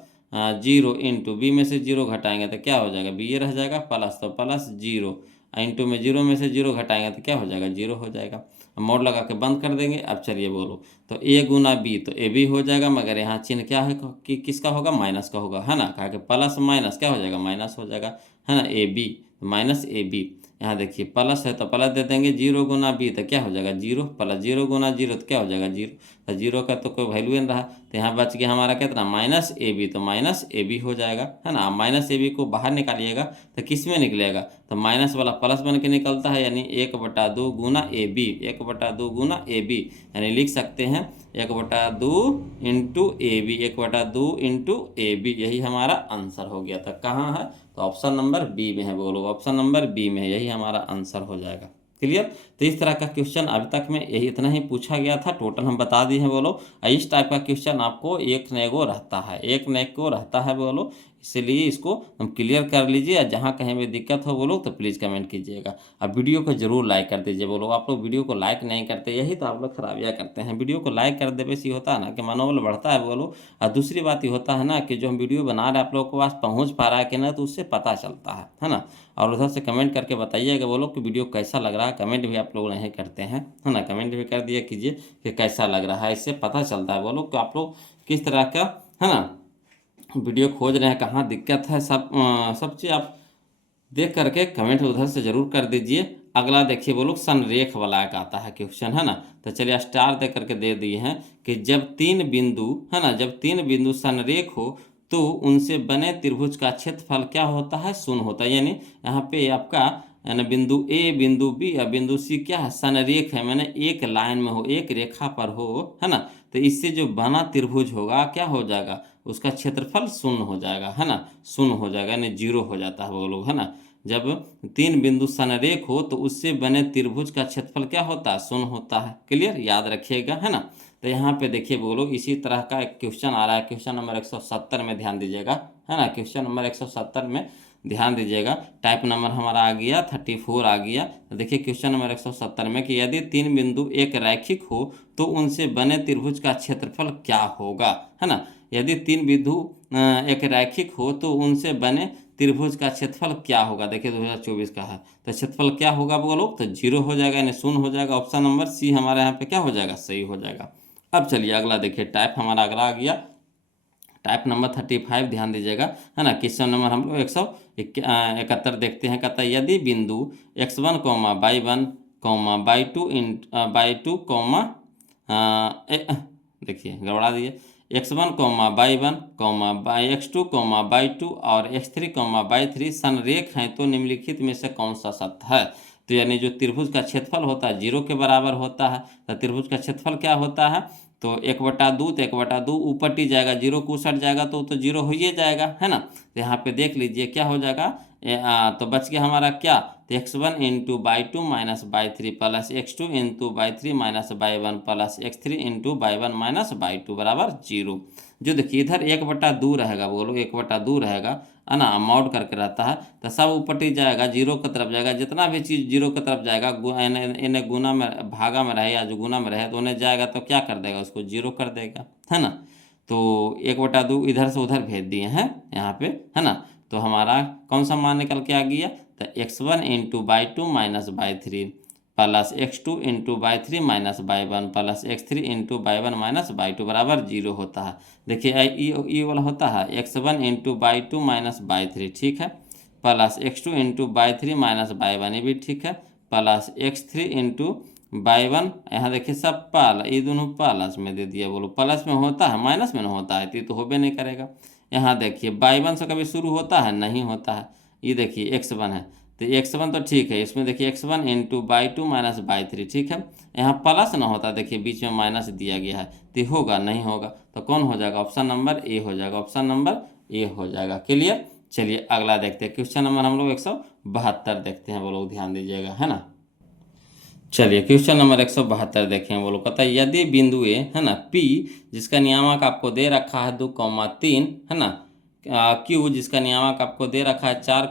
0 इंटू बी में से 0 घटाएंगे तो क्या हो जाएगा बी रह जाएगा, प्लस तो प्लस 0 इंटू में 0 में से 0 घटाएंगे तो क्या हो जाएगा 0 हो जाएगा, मोड लगा के बंद कर देंगे। अब चलिए बोलो, तो a गुना बी, तो ए बी हो जाएगा, मगर यहाँ चिन्ह क्या है कि किसका होगा माइनस का होगा है ना, कहा कि प्लस माइनस क्या हो जाएगा माइनस हो जाएगा है ना, A B minus A B. यहाँ देखिए प्लस है तो प्लस दे देंगे, 0 गुना बी तो क्या हो जाएगा 0, प्लस 0 गुना 0 तो क्या हो जाएगा 0, तो 0 का तो कोई वैल्यू नहीं रहा, तो यहाँ बच गया हमारा कितना माइनस ए बी, तो माइनस ए बी हो जाएगा है ना। माइनस ए बी को बाहर निकालिएगा तो किस में निकलेगा, तो माइनस वाला प्लस बन के निकलता है, यानी 1/2 गुना ए बी, 1/2 गुना ए बी, यानी लिख सकते हैं 1/2 into A B, 1/2 into A B, यही हमारा आंसर हो गया था। कहाँ है, तो ऑप्शन नंबर बी में है, बोलो ऑप्शन नंबर बी में है, यही हमारा आंसर हो जाएगा। क्लियर, तो इस तरह का क्वेश्चन अभी तक में यही इतना ही पूछा गया था, टोटल हम बता दिए हैं बोलो। इस टाइप का क्वेश्चन आपको एक नए को रहता है, एक नए को रहता है बोलो, इसलिए इसको हम क्लियर कर लीजिए। और जहाँ कहीं भी दिक्कत हो बोलो तो प्लीज़ कमेंट कीजिएगा। अब वीडियो को जरूर लाइक कर दीजिए बोलो, आप लोग वीडियो को लाइक नहीं करते, यही तो आप लोग खराबियाँ करते हैं। वीडियो को लाइक कर देने से होता है ना कि मनोबल बढ़ता है बोलो, और दूसरी बात ये होता है ना कि जो हम वीडियो बना रहे हैं आप लोगों के पास पहुँच पा रहा है कि ना, तो उससे पता चलता है ना। और उधर से कमेंट करके बताइएगा बोलो कि वीडियो कैसा लग रहा है, कमेंट भी आप लोग नहीं करते हैं है ना, कमेंट भी कर दिया कीजिए कि कैसा लग रहा है, इससे पता चलता है बोलो कि आप लोग किस तरह का है ना वीडियो खोज रहे हैं, कहाँ दिक्कत है, सब चीज़ आप देख करके कमेंट उधर से ज़रूर कर दीजिए। अगला देखिए वो लोग संरेख वाला एक आता है क्वेश्चन, है ना। तो चलिए स्टार दे करके दे दिए हैं कि जब तीन बिंदु, है ना, जब तीन बिंदु संरेख हो तो उनसे बने त्रिभुज का क्षेत्रफल क्या होता है, शून्य होता है। यानी यहाँ पे आपका यानी बिंदु ए, बिंदु बी या बिंदु सी क्या है, संरेख है, मैंने एक लाइन में हो, एक रेखा पर हो, है ना। तो इससे जो बना त्रिभुज होगा क्या हो जाएगा, उसका क्षेत्रफल शून्य हो जाएगा, है ना, शून्य हो जाएगा, यानी जीरो हो जाता है वो लोग, है ना। जब तीन बिंदु संरेख हो तो उससे बने त्रिभुज का क्षेत्रफल क्या होता है, शून्य होता है। क्लियर, याद रखिएगा, है ना। तो यहाँ पे देखिए वो लोग इसी तरह का एक क्वेश्चन आ रहा है, क्वेश्चन नंबर 170 में ध्यान दीजिएगा, है ना। क्वेश्चन नंबर 170 में ध्यान दीजिएगा। टाइप नंबर हमारा आ गया 34 आ गया। तो देखिए क्वेश्चन नंबर 170 में कि यदि तीन बिंदु एक रैखिक हो तो उनसे बने त्रिभुज का क्षेत्रफल क्या होगा, है ना। यदि तीन बिंदु एक रैखिक हो तो उनसे बने त्रिभुज का क्षेत्रफल क्या होगा। देखिए 2024 का है, तो क्षेत्रफल क्या होगा वो लोग, तो जीरो हो जाएगा, यानी शून्य हो जाएगा। ऑप्शन नंबर सी हमारे यहाँ पे क्या हो जाएगा, सही हो जाएगा। अब चलिए अगला देखिए, टाइप हमारा अगला आ गया, टाइप नंबर 35 ध्यान दीजिएगा, है ना। क्वेश्चन नंबर हम लोग 171 देखते हैं। कहता है यदि बिंदु x1 comma y1 comma y2 y2 comma देखिए गड़बड़ा दिए, x1 comma y1 comma x2 comma y2 और x3 कॉमा y3 संरेख हैं तो निम्नलिखित में से कौन सा सत्य है। तो यानी जो त्रिभुज का क्षेत्रफल होता है जीरो के बराबर होता है। तो त्रिभुज का क्षेत्रफल क्या होता है, तो 1/2, तो 1/2 ऊपर टी जाएगा, जीरो को उसट जाएगा तो जीरो हो ही जाएगा, है ना। तो यहाँ पे देख लीजिए क्या हो जाएगा, तो बच गया हमारा क्या, तो x1 into y2 minus y3 plus x2 into y3 minus y1 plus x3 into y1 minus y2 बराबर जीरो। जो देखिए इधर 1/2 रहेगा, बोलो 1/2 रहेगा, है ना, अमाउंट करके रहता है। तो सब ऊपर टी जाएगा, जीरो की तरफ जाएगा, जितना भी चीज़ जीरो की तरफ जाएगा, इन्हें गुना में भागा में रहे या जो गुना में रहे तो उन्हें जाएगा तो क्या कर देगा, उसको जीरो कर देगा, है ना। तो 1/2 इधर से उधर भेज दिए हैं यहाँ पे, है ना। तो हमारा कौन सा मान निकल के आ गया, तो x1 into y2 minus y3 plus x2 into y3 minus y1 plus x3 into y1 minus y2 बराबर जीरो होता है। देखिए ये वाला होता है x1 into y2 minus y3, ठीक है, plus x2 into y3 minus y1, ये भी ठीक है, प्लस x3 इंटू y1, यहाँ देखिए सब ये दोनों प्लस में दे दिया, बोलो प्लस में होता है माइनस में नहीं होता है, तो होबे नहीं करेगा। यहाँ देखिए y1 से कभी शुरू होता है, नहीं होता है। ये देखिए x1 है, तो x1 तो ठीक है, इसमें देखिए x1 into y2 minus y3, ठीक है। यहाँ प्लस ना होता, देखिए बीच में माइनस दिया गया है, तो होगा नहीं होगा, तो कौन हो जाएगा, ऑप्शन नंबर ए हो जाएगा, ऑप्शन नंबर ए हो जाएगा। क्लियर, चलिए अगला देखते हैं, क्वेश्चन नंबर हम लोग 172 देखते हैं, वो लोग ध्यान दीजिएगा, है ना। चलिए क्वेश्चन नंबर 172 देखें, वो लोग कहता है यदि बिंदु ए, है ना, P जिसका नियामक आपको दे रखा है 2,3, है ना, Q जिसका नियामक आपको दे रखा है 4,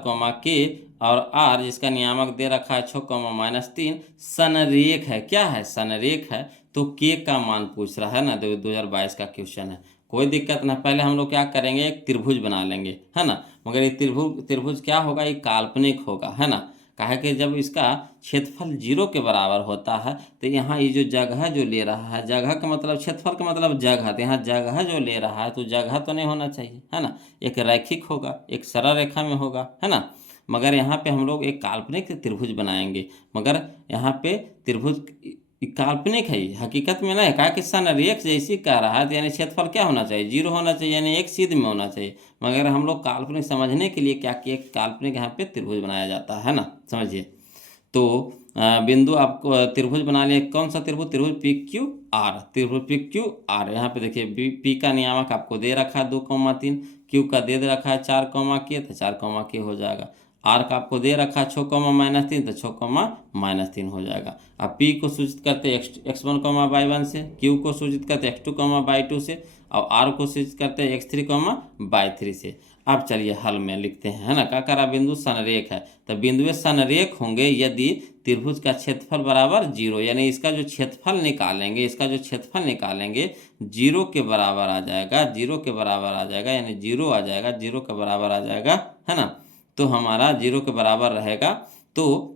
और R जिसका नियामक दे रखा है 6, -3 संरेख है। क्या है, संरेख है। तो K का मान पूछ रहा है ना, 2022 का क्वेश्चन है, कोई दिक्कत ना। पहले हम लोग क्या करेंगे, एक त्रिभुज बना लेंगे, है ना। मगर ये त्रिभुज क्या होगा, ये काल्पनिक होगा, है ना। काहे कि जब इसका क्षेत्रफल जीरो के बराबर होता है तो यहाँ ये जो जगह जो ले रहा है, जगह का मतलब क्षेत्रफल का मतलब जगह, तो यहाँ जगह जो ले रहा है तो जगह तो नहीं होना चाहिए, है ना। एक रैखिक होगा, एक सरल रेखा में होगा, है ना। मगर यहाँ पे हम लोग एक काल्पनिक त्रिभुज बनाएंगे, मगर यहाँ पे त्रिभुज काल्पनिक है, हकीकत में नहीं है। कहा कि संरेख जैसी कह रहा है तो यानी क्षेत्रफल क्या होना चाहिए, जीरो होना चाहिए, यानी एक सीध में होना चाहिए। मगर हम लोग काल्पनिक समझने के लिए क्या किए, काल्पनिक यहाँ पे त्रिभुज बनाया जाता है ना, समझिए। तो बिंदु आपको त्रिभुज बना लिया, कौन सा त्रिभुज, त्रिभुज PQR, त्रिभुज PQR। यहाँ पे देखिए P का नियामक आपको दे रखा है 2,3, Q का दे रखा है 4, तो 4, हो जाएगा। R का आपको दे रखा है 6, -3, तो 6, -3 हो जाएगा। अब P को सूचित करते x1, y1 से, Q को सूचित करते x2, y2 से, और R को सूचित करते हैं x3, y3 से। अब चलिए हल में लिखते हैं, है ना। क्या करा, बिंदु संरेख है, तो बिंदु संरेख होंगे यदि त्रिभुज का क्षेत्रफल बराबर जीरो, यानी इसका जो क्षेत्रफल निकालेंगे, इसका जो क्षेत्रफल निकालेंगे जीरो के बराबर आ जाएगा, जीरो के बराबर आ जाएगा, यानी जीरो आ जाएगा, जीरो के बराबर आ जाएगा, है ना। तो हमारा जीरो के बराबर रहेगा, तो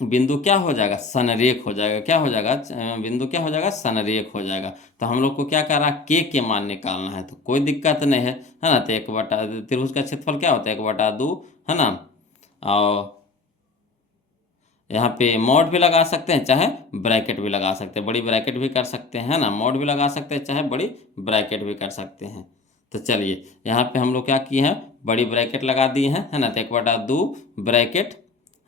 बिंदु क्या हो जाएगा, संरेख हो जाएगा। क्या हो जाएगा, बिंदु क्या हो जाएगा, संरेख हो जाएगा। तो हम लोग को क्या कह रहा, के मान निकालना है, तो कोई दिक्कत नहीं है ना। तो 1/, त्रिभुज का क्षेत्रफल क्या होता है, 1/2, है ना। और यहाँ पे मॉड भी लगा सकते हैं, चाहे ब्रैकेट भी लगा सकते हैं, बड़ी ब्रैकेट भी कर सकते हैं ना, मॉड भी लगा सकते हैं, चाहे बड़ी ब्रैकेट भी कर सकते हैं। तो चलिए यहाँ पे हम लोग क्या किए हैं, बड़ी ब्रैकेट लगा दिए हैं, है ना। तो 1/2 ब्रैकेट,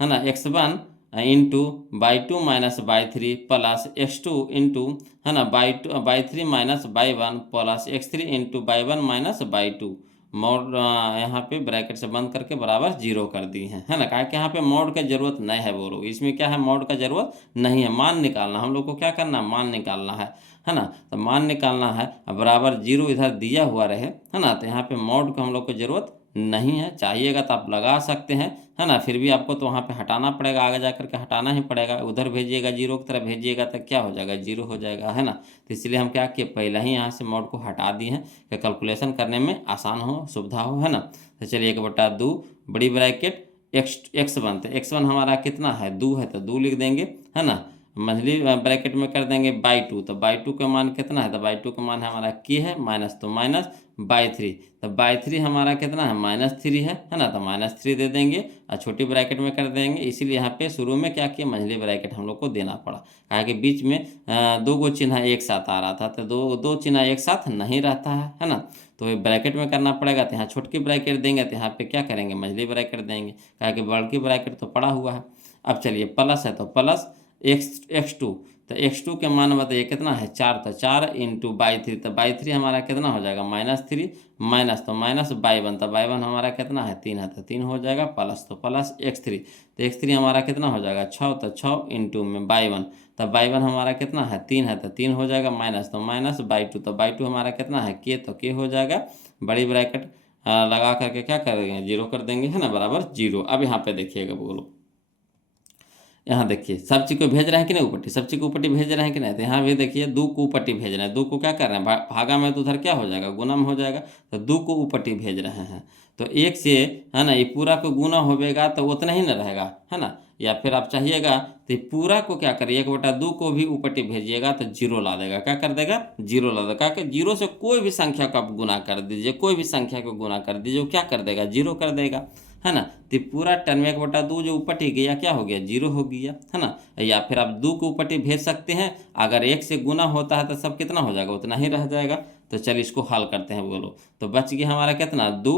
है ना, x1 into by 2 minus by 3 plus x2 into, है ना, by 3 minus by 1 plus x3 into by 1 minus by 2। Mod यहाँ पे ब्रैकेट से बंद करके बराबर 0 कर दी है ना। कहा कि यहाँ पे मॉड की जरूरत नहीं है, बोलो इसमें क्या है, मॉड का जरूरत नहीं है। मान निकालना हम लोग को, क्या करना, मान निकालना है ना। तो मान निकालना है, अब बराबर 0 इधर दिया हुआ रहे, है ना। तो यहाँ पे मॉड का हम लोग को जरूरत नहीं है, चाहिएगा तो आप लगा सकते हैं, है ना। फिर भी आपको तो वहाँ पे हटाना पड़ेगा, आगे जा करके हटाना ही पड़ेगा। उधर भेजिएगा 0 की तरफ भेजिएगा तो क्या हो जाएगा, 0 हो जाएगा, है ना। तो इसलिए हम क्या किए, पहले ही यहाँ से मॉड को हटा दिए हैं कि कैलकुलेशन करने में आसान हो, सुविधा हो, है ना। तो चलिए 1/2 बड़ी ब्रैकेट x1, तो x1 हमारा कितना है, 2 है, तो 2 लिख देंगे, है ना। मंझली ब्रैकेट में कर देंगे बाई 2, तो बाई 2 का मान कितना है, तो बाई 2 का मान हमारा के है, माइनस तो माइनस बाई 3, तो बाई 3 हमारा कितना है, -3 है ना। तो -3 दे देंगे और छोटी ब्रैकेट में कर देंगे। इसीलिए यहाँ पे शुरू में क्या किया, मंझली ब्रैकेट हम लोग को देना पड़ा, कहा कि बीच में 2 गो चिन्ह एक साथ आ रहा था, तो दो चिन्ह एक साथ नहीं रहता है ना। तो ये ब्रैकेट में करना पड़ेगा, तो यहाँ छोटकी ब्रैकेट देंगे, तो यहाँ पे क्या करेंगे, मंझली ब्रैकेट देंगे, कहा कि बड़की ब्रैकेट तो पड़ा हुआ है। अब चलिए प्लस है, तो प्लस x2, तो x2 के मान बताइए कितना है, 4, तो 4 इंटू बाई 3, तो बाई 3 हमारा कितना हो जाएगा, -3, माइनस तो माइनस बाई 1, तो बाई 1 हमारा कितना है, 3 है, तो 3 हो जाएगा, प्लस तो प्लस x3, तो x3 हमारा कितना हो जाएगा, 6, तो 6 इंटू में बाई 1, तो बाई 1 हमारा कितना है, 3 है, तो 3 हो जाएगा, माइनस तो माइनस बाई 2, तो बाई 2 हमारा कितना है, के, तो के हो जाएगा। बड़ी ब्रैकेट लगा करके क्या करेंगे, 0 कर देंगे, है ना, बराबर 0। अब यहाँ पे देखिएगा, बोलो यहाँ देखिए सब चीज को भेज रहे हैं कि नहीं, ऊपट्टी, सब चीज को ऊपट्टी भेज रहे हैं कि नहीं। तो यहाँ भी देखिए 2 को ऊपट्टी भेज रहे हैं, 2 को क्या कर रहे हैं, भागा में, तो उधर क्या हो जाएगा, गुना में हो जाएगा, तो 2 को ऊपट्टी भेज रहे हैं। तो 1 से, है ना, ये पूरा को गुना होगा तो उतना ही ना रहेगा, है ना। या फिर आप चाहिएगा तो पूरा को क्या करिए, 1/2 को भी ऊपट्टी भेजिएगा तो 0 ला देगा, क्या कर देगा, 0 ला देगा। क्या, 0 से कोई भी संख्या को आप गुना कर दीजिए, कोई भी संख्या को गुना कर दीजिए, वो क्या कर देगा, 0 कर देगा, है ना। तो पूरा टर्म में 1/2 जो ऊपटी गया क्या हो गया, 0 हो गया, है ना। या फिर आप 2 को ऊपटी भेज सकते हैं, अगर 1 से गुना होता है तो सब कितना हो जाएगा, उतना ही रह जाएगा। तो चलिए इसको हल करते हैं, बोलो। तो बच गया हमारा कितना, 2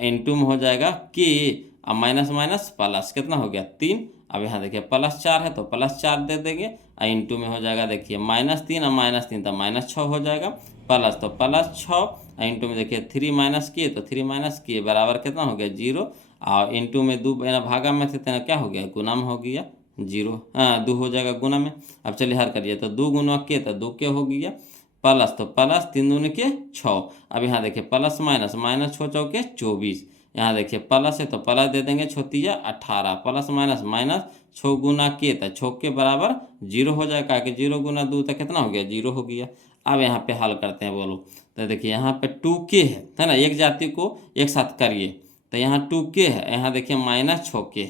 इंटू में हो जाएगा के, अब माइनस माइनस प्लस कितना हो गया, 3। अब यहाँ देखिए +4 है, तो +4 दे देंगे, और इंटू में हो जाएगा देखिए -3 और -3 तो -6 हो जाएगा, प्लस तो +6, इंटू में देखिए 3 माइनस किए, तो 3 माइनस किए बराबर कितना हो गया, 0। और इंटू में 2 भागा में थे, तो क्या हो गया, गुना में हो गया, 0, हाँ 2 हो जाएगा गुना में। अब चलिए हल करिए, तो 2 गुना के, तो 2 के हो गया, प्लस तो प्लस 3 दूनी के 6। अब यहाँ देखिए प्लस माइनस, माइनस 6 चौके 24, यहाँ देखिए प्लस है तो प्लस दे देंगे, 6 18, प्लस माइनस माइनस, 6 गुना के, तो 6 के बराबर 0 हो जाएगा, कि 0 गुना 2 तो कितना हो गया, 0 हो गया। अब यहाँ पे हल करते हैं, बोलो। तो देखिए यहाँ पे 2k है ना, एक जाति को एक साथ करिए, तो यहाँ 2k है, यहाँ देखिए -6k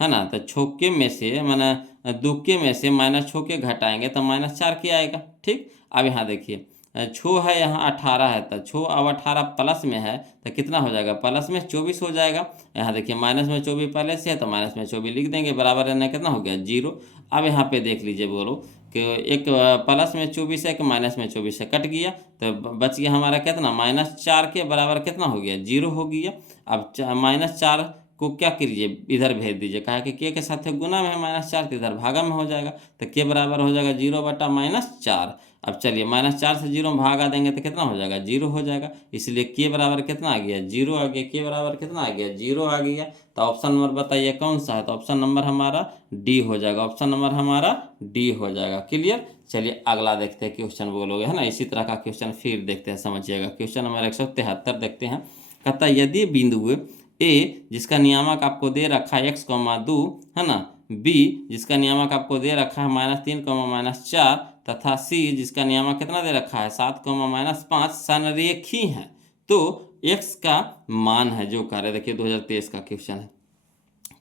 है ना। तो 6k में से, माना 2k में से -6k घटाएंगे तो -4k आएगा, ठीक। अब यहाँ देखिए 6 है, यहाँ 18 है, तो 6 अब 18 प्लस में है तो कितना हो जाएगा, प्लस में 24 हो जाएगा। यहाँ देखिए माइनस में 24 पहले से है, तो माइनस में 24 लिख देंगे, बराबर रहना कितना हो गया, 0। अब यहाँ पे देख लीजिए, बोलो कि एक प्लस में 24 है, कि माइनस में 24 है, कट गया, तो बच गया हमारा कितना, -4 के बराबर कितना हो गया, 0 हो गया। अब -4 को क्या कीजिए, इधर भेज दीजिए, कहा कि के साथ गुना में है, -4 तो इधर भागा में हो जाएगा, तो के बराबर हो जाएगा 0/-4। अब चलिए -4 से 0 में भागा देंगे तो कितना हो जाएगा, 0 हो जाएगा। इसलिए के बराबर कितना आ गया, 0 आ गया, के बराबर कितना आ गया, 0 आ गया। तो ऑप्शन नंबर बताइए कौन सा है, तो ऑप्शन नंबर हमारा डी हो जाएगा, ऑप्शन नंबर हमारा डी हो जाएगा। क्लियर। चलिए अगला देखते हैं क्वेश्चन, बोलोगे, है ना। इसी तरह का क्वेश्चन फिर देखते हैं, समझिएगा। क्वेश्चन नंबर 173 देखते हैं। कहता है यदि बिंदु ए जिसका नियामक आपको दे रखा है x,2, है ना, बी जिसका नियामक आपको दे रखा है -3, -4, तथा सी जिसका नियामक कितना दे रखा है 7, -5 संरेखी हैं, तो x का मान है जो कार्य, देखिए 2023 का क्वेश्चन है।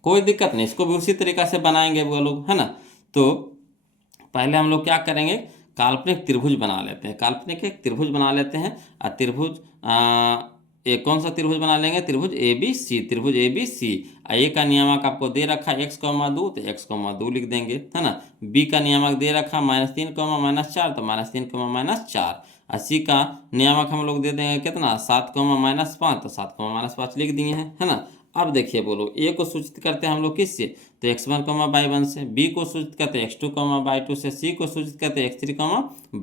कोई दिक्कत नहीं, इसको भी उसी तरीका से बनाएंगे वो लोग, है ना। तो पहले हम लोग क्या करेंगे, काल्पनिक त्रिभुज बना लेते हैं, काल्पनिक एक त्रिभुज बना लेते हैं। और त्रिभुज ये कौन सा त्रिभुज बना लेंगे, त्रिभुज ए बी सी, त्रिभुज ए बी सी। ए का नियामक आपको दे रखा x, 2 तो x, 2 लिख देंगे, है ना। बी का नियामक दे रखा -3, -4 तो -3, -4। और सी का नियामक हम लोग दे देंगे कितना, 7, -5 तो 7, -5 लिख दिए हैं, है ना। अब देखिए बोलो, ए को सूचित करते हैं हम लोग किससे, तो x1, y1 से। बी को सूचित करते हैं x2, y2 से। सी को सूचित करते हैं x3,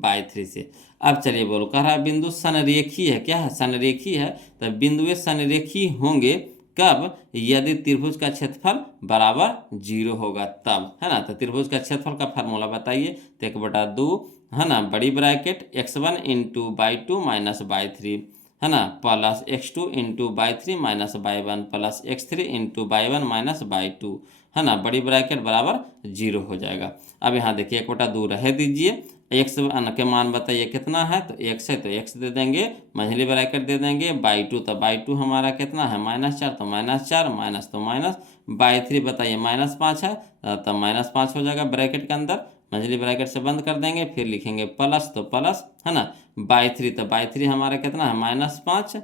y3 से। अब चलिए बोलो, कह रहा है बिंदु संरेखी है, क्या है, संरेखी है। तो बिंदु संरेखी होंगे कब, यदि त्रिभुज का क्षेत्रफल बराबर 0 होगा तब, है ना। तो त्रिभुज का क्षेत्रफल का फार्मूला बताइए, तो 1/2, है ना, बड़ी bracket x1 into y2 minus y3, है ना, plus x2 into y3 minus y1 plus x3 into y1 minus y2, है ना, बड़ी ब्रैकेट बराबर 0 हो जाएगा। अब यहाँ देखिए 1/2 रह दीजिए, x के मान बताइए कितना है, तो x है तो x दे देंगे, मंझली ब्रैकेट दे देंगे, y2 तो y2 हमारा कितना है -4 तो -4, माइनस तो माइनस, y3 बताइए -5 है तो -5 हो जाएगा ब्रैकेट के अंदर, मंझली ब्रैकेट से बंद कर देंगे, फिर लिखेंगे प्लस तो प्लस, है ना, y3 तो y3 हमारा कितना है -5,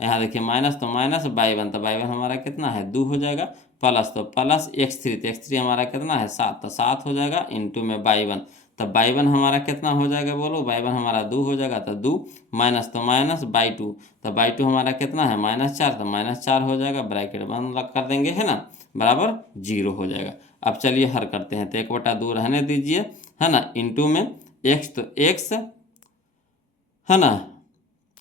यहाँ देखिए माइनस तो माइनस, y1 तो y1 हमारा कितना है 2 हो जाएगा, प्लस तो प्लस, x3 तो x3 हमारा कितना है 7 तो 7 हो जाएगा, इंटू में y1 तो y1 हमारा कितना हो जाएगा बोलो, y1 हमारा 2 हो जाएगा तो 2, माइनस तो माइनस, y2 तो y2 हमारा कितना है -4 तो -4 हो जाएगा, ब्रैकेट बंद कर देंगे, है ना, बराबर 0 हो जाएगा। अब चलिए हल करते हैं, तो 1/2 रहने दीजिए, है ना, इंटू में x तो x, है ना,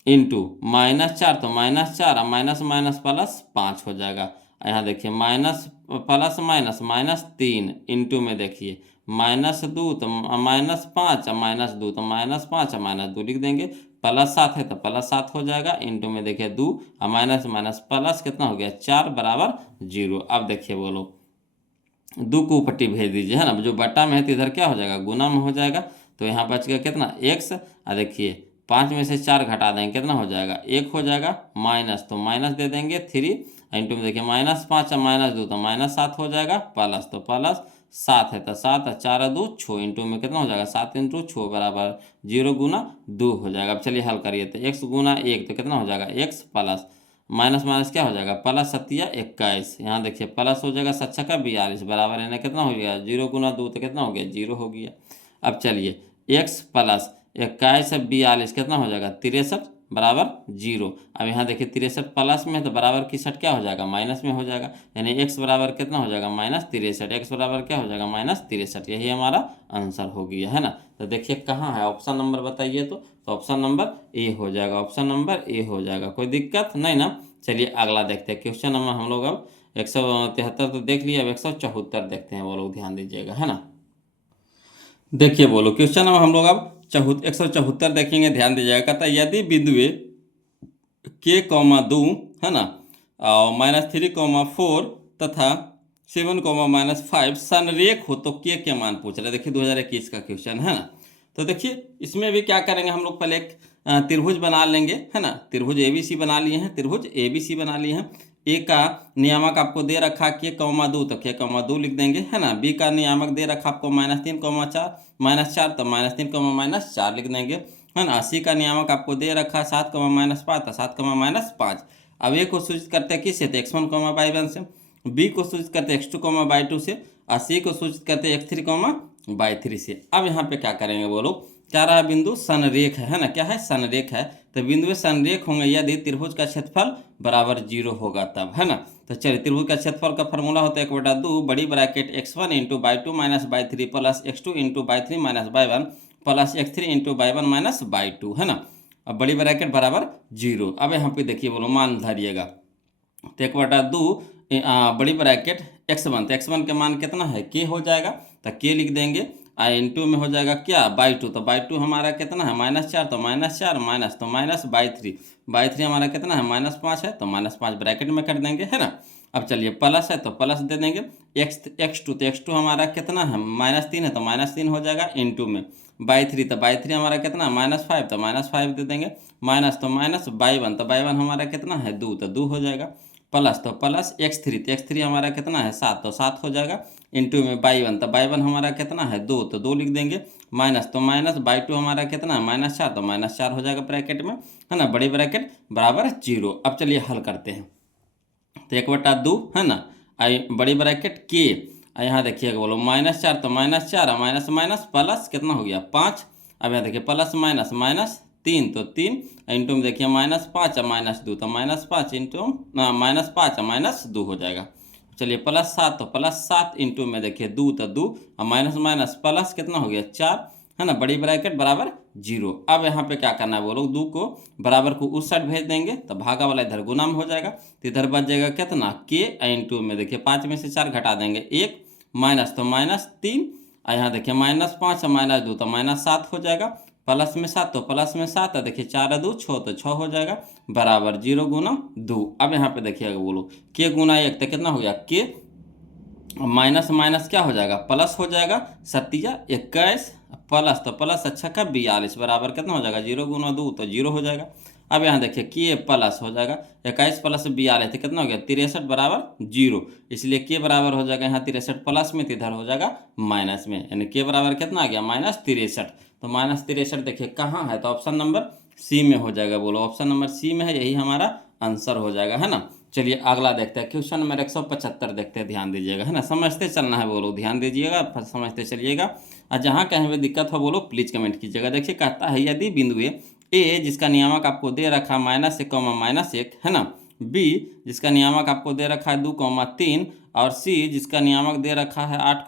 इंटू -4 तो -4, माइनस माइनस प्लस 5 हो जाएगा। यहाँ देखिए माइनस प्लस माइनस -3, इंटू में देखिए -2 तो -5, -2 तो -5, -2 लिख देंगे, प्लस 7 है तो प्लस 7 हो जाएगा, इंटू में देखिए 2 और माइनस माइनस प्लस कितना हो गया 4 बराबर 0। अब देखिए बोलो, 2 को पट्टी भेज दीजिए, है ना, जो बटा में है तो इधर क्या हो जाएगा, गुना में हो जाएगा। तो यहाँ बच गया कितना x, और देखिए 5 में से 4 घटा देंगे कितना हो जाएगा 1 हो जाएगा, माइनस तो माइनस दे देंगे 3, इंटू में देखिए -5 और -2 तो -7 हो जाएगा, प्लस तो प्लस, 7 है तो 7 और 4 और 2 6, इंटू में कितना हो जाएगा 7 इंटू 6 बराबर 0 गुना 2 हो जाएगा। अब चलिए हल करिए, तो x गुना 1 तो कितना हो जाएगा x, प्लस माइनस माइनस क्या हो जाएगा, प्लस 7 21, यहाँ देखिए प्लस हो जाएगा 7 का 42 बराबर, यानी कितना हो गया 0 गुना 2 तो कितना हो गया 0 हो गया। अब चलिए x प्लस 21 से 42 कितना हो जाएगा 63 बराबर 0। अब यहाँ देखिए 63 प्लस में तो बराबर की सट क्या हो जाएगा माइनस में हो जाएगा, यानी x बराबर कितना हो जाएगा -63, x बराबर क्या हो जाएगा -63, यही हमारा आंसर हो गया, है ना। तो देखिए कहाँ है ऑप्शन नंबर बताइए, तो ऑप्शन नंबर ए हो जाएगा, ऑप्शन नंबर ए हो जाएगा, कोई दिक्कत नहीं ना। चलिए अगला देखते हैं क्वेश्चन नंबर हम लोग अब 173 तो देख लिया, अब 174 देखते हैं, वो लोग ध्यान दीजिएगा, है ना। देखिए बोलो क्वेश्चन नंबर हम लोग अब 174 देखेंगे, ध्यान दीजिएगा, कहता है यदि बिंदु k, 2, है ना, और -3, 4 तथा 7, -5 संरेख हो तो के मान पूछ रहे, देखिए 2021 का क्वेश्चन है ना। तो देखिए इसमें भी क्या करेंगे हम लोग, पहले एक त्रिभुज बना लेंगे, है ना, त्रिभुज ABC बना लिए हैं, त्रिभुज ABC बना लिए हैं। ए का नियामक आपको दे रखा k, 2 तो k, 2 लिख देंगे, है ना। बी का नियामक दे रखा आपको -3, 4 -4 तो -3, -4 लिख देंगे, है ना। सी का नियामक आपको दे रखा 7, -5 तो 7, -5। अब ए को सूचित करते हैं किससे, तो x1, y1 से। बी को सूचित करते हैं x2, y2 से। और सी को सूचित करते हैं x3, y3 से। अब यहाँ पे क्या करेंगे वो लोग, क्या रहा बिंदु संरेख है ना, क्या है संरेख है। तो बिंदु संरेख होंगे यदि त्रिभुज का क्षेत्रफल बराबर 0 होगा तब, है ना। तो चलिए त्रिभुज का क्षेत्रफल का फॉर्मूला होता है 1/2 बड़ी bracket x1 into y2 minus y3 plus x2 into y3 minus y1 plus x3 into y1 minus y2, है ना। अब बड़ी ब्रैकेट बराबर 0। अब यहाँ पे देखिए बोलो मान धरिएगा, तो 1/2 बड़ी ब्रैकेट x1, तो x1 के मान कितना है k हो जाएगा, तो k लिख देंगे, इंटू में हो जाएगा क्या y2, तो y2 हमारा कितना है -4 तो -4, माइनस तो माइनस, y3 हमारा कितना है -5 है तो -5 ब्रैकेट में कर देंगे, है ना। अब चलिए प्लस है तो प्लस दे देंगे, x2 तो x2 हमारा कितना है -3 है तो -3 हो जाएगा, इंटू में y3 तो y3 हमारा कितना है -5 तो -5 दे देंगे, माइनस तो माइनस, y1 तो y1 हमारा कितना है 2 तो 2 हो जाएगा, प्लस तो प्लस x3, तो x3 हमारा कितना है 7, तो 7 हो जाएगा। इंटू में y1, तो y1 हमारा कितना है 2, तो 2 लिख देंगे। माइनस तो माइनस y2 हमारा कितना है -4, तो -4 हो जाएगा ब्रैकेट में, है ना, बड़ी ब्रैकेट बराबर 0। अब चलिए हल करते हैं। तो 1/2 है ना, आई बड़ी ब्रैकेट के, यहाँ देखिएगा बोलो -4, तो -4 माइनस माइनस प्लस कितना हो गया 5। अब यहाँ देखिए प्लस माइनस माइनस 3, तो 3 इंटू में देखिए -5 -2, तो -5 इंटू -5 -2 हो जाएगा। चलिए +7, तो +7 इंटू में देखिए 2, तो 2 और माइनस माइनस प्लस कितना हो गया 4, है ना, बड़ी ब्रैकेट बराबर 0। अब यहाँ पे क्या करना है वो लोग, 2 को बराबर को उस साइड भेज देंगे, तो भागा वाला इधर गुना में हो जाएगा, तो इधर बच जाएगा कितना के इंटू में देखिए 5 में से 4 घटा देंगे 1, माइनस तो -3, यहाँ देखिए -5 -2, तो -7 हो जाएगा। प्लस में 7, तो प्लस में 7, तो देखिए 4 2 6, तो 6 हो जाएगा बराबर 0 गुना 2। अब यहाँ पे देखिएगा बोलो के गुना 1, तो कितना हो गया के, माइनस माइनस क्या हो जाएगा प्लस हो जाएगा, 21 प्लस तो प्लस अच्छा का 42 बराबर कितना हो जाएगा 0 गुना 2, तो 0 हो जाएगा। अब यहाँ देखिए के प्लस हो जाएगा 21 प्लस 42, तो कितना हो गया 63 बराबर 0, इसलिए के बराबर हो जाएगा यहाँ 63 प्लस में, तो इधर हो जाएगा माइनस में, यानी के बराबर कितना आ गया -63। तो -63 देखिए कहाँ है, तो ऑप्शन नंबर सी में हो जाएगा। बोलो ऑप्शन नंबर सी में है, यही हमारा आंसर हो जाएगा, है ना। चलिए अगला देखते हैं, क्वेश्चन नंबर 175 देखते हैं, ध्यान दीजिएगा, है ना, समझते चलना है, बोलो ध्यान दीजिएगा, समझते चलिएगा, और जहाँ कहीं भी दिक्कत हो बोलो प्लीज कमेंट कीजिएगा। देखिए कहता है यदि बिंदु ए जिसका नियामक आपको दे रखा -1, -1, है ना, बी जिसका नियामक आपको दे रखा है 2, 3, और सी जिसका नियामक दे रखा है 8,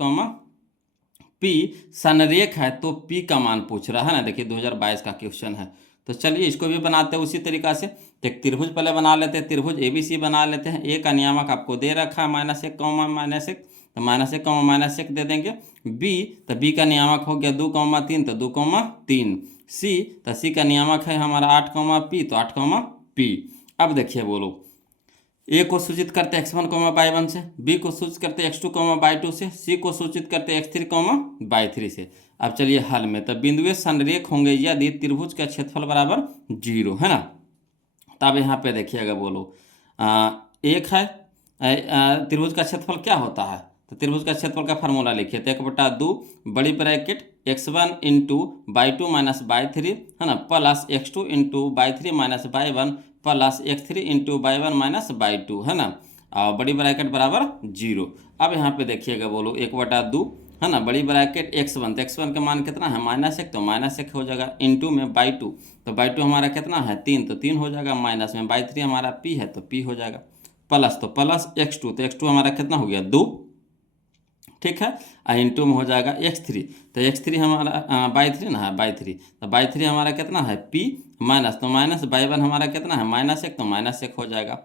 पी संरेख है, तो पी का मान पूछ रहा है ना। देखिए 2022 का क्वेश्चन है, तो चलिए इसको भी बनाते हैं उसी तरीका से। एक त्रिभुज पहले बना लेते हैं, त्रिभुज एबीसी बना लेते हैं। ए का नियामक आपको दे रखा है -1, -1, तो -1, -1 दे देंगे। बी तो बी का नियामक हो गया 2, 3, तो 2, 3। सी तो सी का नियामक है हमारा 8, पी, तो 8, पी। अब देखिए बोलो ए को सूचित करते हैं x1, y1 से, बी को सूचित करते हैं x2, y2 से, सी को सूचित करते हैं x3, y3 से। अब चलिए हल में, तो बिंदुए संरेख होंगे यदि त्रिभुज का क्षेत्रफल बराबर 0, है ना। तब यहाँ पे देखिएगा बोलो एक है त्रिभुज का क्षेत्रफल क्या होता है, तो त्रिभुज का क्षेत्रफल का फार्मूला लिखिए, तो 1/2 बड़ी bracket x1 into y2 minus y3, है ना, plus x2 into y3 minus y1 plus x3 into y1 minus y2, है ना, और बड़ी ब्रैकेट बराबर 0। अब यहाँ पे देखिएगा बोलो 1/2, है ना, बड़ी ब्रैकेट x1, तो x1 का मान कितना है -1, तो -1 हो जाएगा, इंटू में y2, तो y2 हमारा कितना है 3, तो 3 हो जाएगा, माइनस में y3 हमारा p है, तो p हो जाएगा, प्लस तो प्लस x2, तो x2 हमारा कितना हो गया 2, ठीक है, इंटू में हो जाएगा x3, तो x3 हमारा y3 ना है y3, तो y3 हमारा कितना है p, माइनस तो माइनस y1 हमारा कितना है -1, तो -1 हो जाएगा,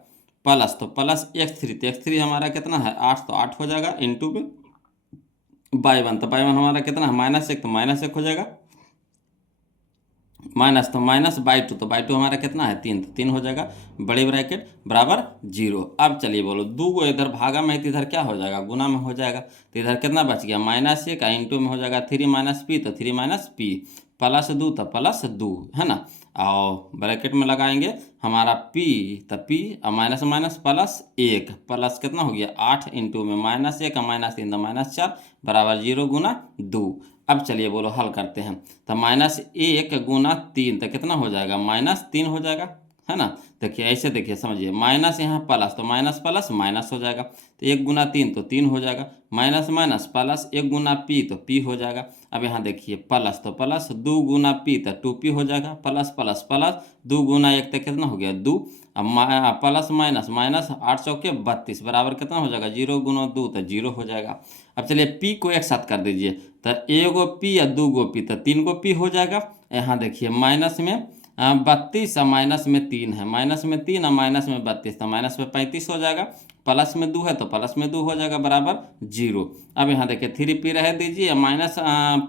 प्लस तो प्लस x3, तो x3 हमारा कितना है 8, तो 8 हो जाएगा, इंटू में y1, तो y1 हमारा कितना है -1, तो -1 हो जाएगा, माइनस तो माइनस y2, तो y2 हमारा कितना है 3, तो 3 हो जाएगा, बड़ी ब्रैकेट बराबर 0। अब चलिए बोलो 2 को इधर भागा में, तो इधर क्या हो जाएगा गुना में हो जाएगा, तो इधर कितना बच गया -1, इंटू में हो जाएगा 3 - p, तो 3 - p, प्लस 2, तो प्लस 2, है ना, और ब्रैकेट में लगाएंगे हमारा p, तो p और माइनस माइनस प्लस 1, प्लस कितना हो गया 8, इंटू में -1 -3, तो -4 बराबर 0 गुना 2। अब चलिए बोलो हल करते हैं, तो -1 गुना 3, तो कितना हो जाएगा -3 हो जाएगा, है ना। देखिए ऐसे देखिए समझिए, माइनस यहाँ प्लस, तो माइनस प्लस माइनस हो जाएगा, तो 1 गुना 3, तो 3 हो जाएगा, माइनस माइनस प्लस 1 गुना p, तो p हो जाएगा। अब यहाँ देखिए प्लस तो प्लस 2 गुना p, तो 2p हो जाएगा, प्लस प्लस प्लस 2 गुना 1, तो कितना हो गया 2, अब प्लस माइनस माइनस 8 चौके 32 बराबर कितना हो जाएगा 0 गुना 2, तो 0 हो जाएगा। अब चलिए p को एक साथ कर दीजिए, तो 1 p या 2 p, तो 3 p हो जाएगा। यहाँ देखिए माइनस में 32 और माइनस में 3 है, माइनस में 3 और माइनस में 32, तो माइनस में 35 हो जाएगा, प्लस में 2 है, तो प्लस में 2 हो जाएगा बराबर 0। अब यहाँ देखिए 3p रह दीजिए, माइनस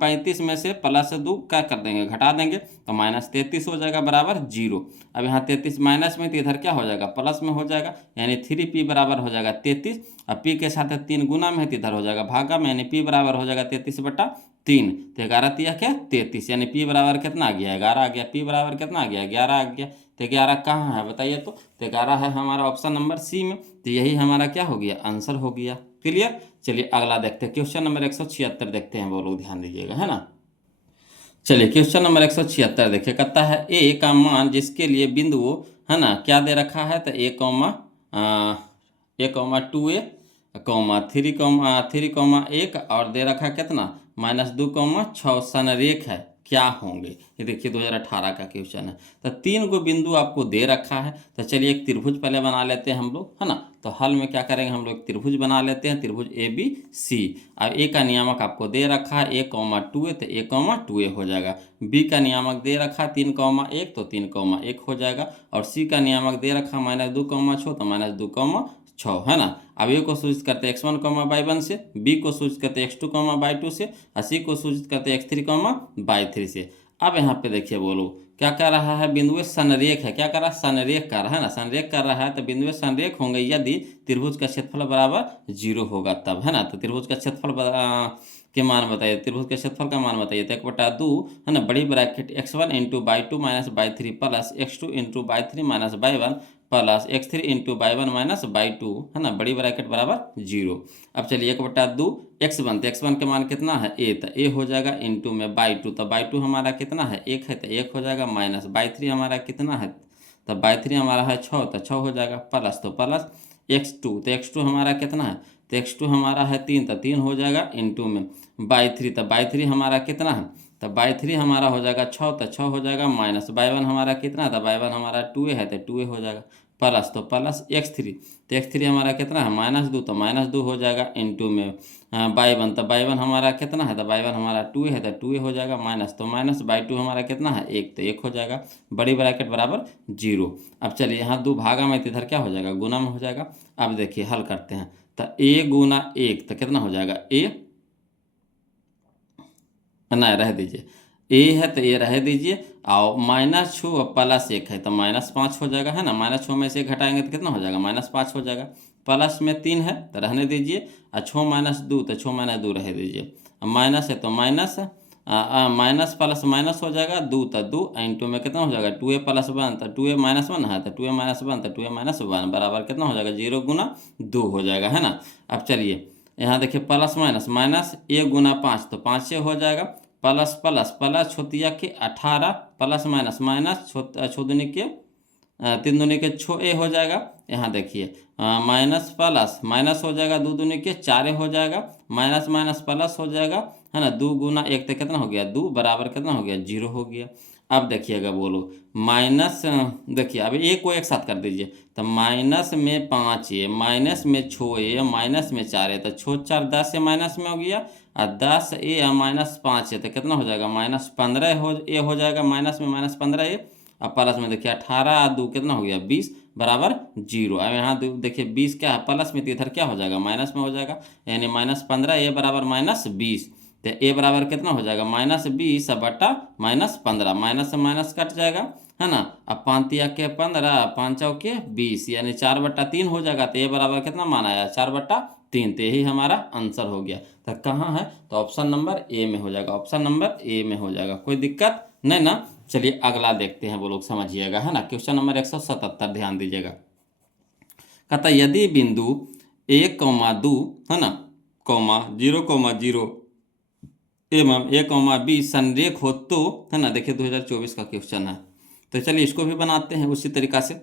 35 में से प्लस 2 क्या कर देंगे घटा देंगे, तो -33 हो जाएगा बराबर 0। अब यहाँ 33 माइनस में, तो इधर क्या हो जाएगा प्लस में हो जाएगा, यानी 3p बराबर हो जाएगा 33, और p के साथ 3 गुना में है, तो इधर हो जाएगा भागा में, यानी p बराबर हो जाएगा 33/3, तो 11 तिया क्या 33, यानी p बराबर कितना आ गया 11 आ गया, p बराबर कितना आ गया 11 आ गया। तो 11 कहाँ है बताइए। तो 11 है हमारा ऑप्शन नंबर सी में, तो यही हमारा क्या हो गया, आंसर हो गया। क्लियर। चलिए अगला देखते हैं, क्वेश्चन नंबर 176 देखते हैं, वो लोग ध्यान दीजिएगा, है ना। चलिए क्वेश्चन नंबर 176 देखिए, कहता है ए का मान जिसके लिए बिंदु, है ना, क्या दे रखा है, तो A, 3, 1 और दे रखा कितना, -2, 6 संरेख है, क्या होंगे। ये देखिए 2018 का क्वेश्चन है। तो 3 गो बिंदु आपको दे रखा है, तो चलिए एक त्रिभुज पहले बना लेते हैं हम लोग, है ना। तो हल में क्या करेंगे हम लोग, त्रिभुज बना लेते हैं, त्रिभुज ABC। अब ए का नियामक आपको दे रखा है A, 2 तो A, 2 हो जाएगा। बी का नियामक दे रखा है 3, 1 तो 3, 1 हो जाएगा। और सी का नियामक दे रखा -2, 6 तो -2, 6, है ना। अब ए को सूचित करते हैं x1, y1 से, बी को सूचित करते हैं x2, y2 से, और सी को सूचित करते हैं x3, y3 से। अब यहाँ पे देखिए बोलो क्या कर रहा है, बिंदु संरेख है, क्या कर रहा है, संरेख कर रहा है ना, संरेख कर रहा है। तो बिंदु संरेख होंगे यदि त्रिभुज का क्षेत्रफल बराबर 0 होगा तब, है ना। तो त्रिभुज का क्षेत्रफल के मान बताइए, त्रिभुज के क्षेत्रफल का मान बताइए। तो 1/2 है ना, बड़ी bracket x1 × y2 - y3 plus x2 × y3 - y1 plus x3 × y1 - y2, है ना, बड़ी ब्रैकेट बराबर 0। अब चलिए 1/2 x1, तो x1 के मान कितना है a, तो a हो जाएगा इंटू में y2, तो y2 हमारा कितना है 1 है, तो 1 हो जाएगा, माइनस y3 हमारा कितना है, तो y3 हमारा है 6, तो 6 हो जाएगा, प्लस तो प्लस x2, तो x2 हमारा कितना है, तो x2 हमारा है 3, तो 3 हो जाएगा, इंटू में y3, तो y3 हमारा कितना है, तो y3 हमारा हो जाएगा 6, तो 6 हो जाएगा, माइनस y1 हमारा कितना, तो y1 हमारा 2 है, तो 2 हो जाएगा, प्लस तो प्लस x3, तो x3 हमारा कितना है -2, तो -2 हो जाएगा, इंटू में y1, तो y1 हमारा कितना है, तो y1 हमारा 2 है, तो 2 हो जाएगा, माइनस तो माइनस y2 हमारा कितना है 1, तो 1 हो जाएगा, बड़ी ब्रैकेट बराबर 0। अब चलिए यहाँ 2 भागा में, तो इधर क्या हो जाएगा, गुना में हो जाएगा। अब देखिए हल करते हैं, तो a गुना 1 तो कितना हो जाएगा, a ना रह दीजिए, ए है तो ए रह दीजिए, और -6 और +1 है तो -5 हो जाएगा, है ना। -6 में से घटाएंगे तो कितना हो जाएगा, -5 हो जाएगा। प्लस में 3 है तो रहने दीजिए, और 6 - 2 तो 6 - 2 रह दीजिए, माइनस है तो माइनस, माइनस प्लस माइनस हो जाएगा, 2 तो 2 इंटू में कितना हो जाएगा, 2a + 1 तो 2a - 1 है, तो 2a - 1 तो 2a - 1 बराबर कितना हो जाएगा, 0 × 2 हो जाएगा, है ना। अब चलिए यहाँ देखिए प्लस माइनस माइनस, a × 5 तो 5 से हो जाएगा, प्लस प्लस प्लस छोतिया के 18 प्लस माइनस माइनस छोदनी के 3 दूनी के 6a हो जाएगा। यहाँ देखिए माइनस प्लस माइनस हो जाएगा, 2 दूनी के 4 हो जाएगा, माइनस माइनस प्लस हो जाएगा, है ना। 2 × 1 तो कितना हो गया, 2 बराबर कितना हो गया, 0 हो गया। अब देखिएगा बोलो माइनस, देखिए अब ए को एक साथ कर दीजिए, तो माइनस में 5a, माइनस में 6a, माइनस में 4a, तो 6 4 10 से माइनस में हो गया, और 10a -5 है तो कितना हो जाएगा, -15 हो जाएगा, माइनस में -15a, और प्लस में देखिए 18 और 2 कितना हो गया, 20 बराबर 0। अब यहाँ देखिए 20 क्या है प्लस में, तो इधर क्या हो जाएगा, माइनस में हो जाएगा, यानी -15a बराबर -20, तो a बराबर कितना हो जाएगा, -20 बटा -15, माइनस से माइनस कट जाएगा, है ना। अब 5 तिया के 15, 5 चौके 20, यानी 4/3 हो जाएगा, तो a बराबर कितना मान आया, 4/3, तो यही हमारा आंसर हो गया। तो कहाँ है, तो ऑप्शन नंबर ए में हो जाएगा, ऑप्शन नंबर ए में हो जाएगा, कोई दिक्कत नहीं ना। चलिए अगला देखते हैं, वो लोग समझिएगा, है ना। क्वेश्चन नंबर 177 ध्यान दीजिएगा, कहता यदि बिंदु 1, 2 है ना, 0, 0 एवं A, B संरेख हो तो, है ना। देखिए 2024 का क्वेश्चन है, तो चलिए इसको भी बनाते हैं उसी तरीका से।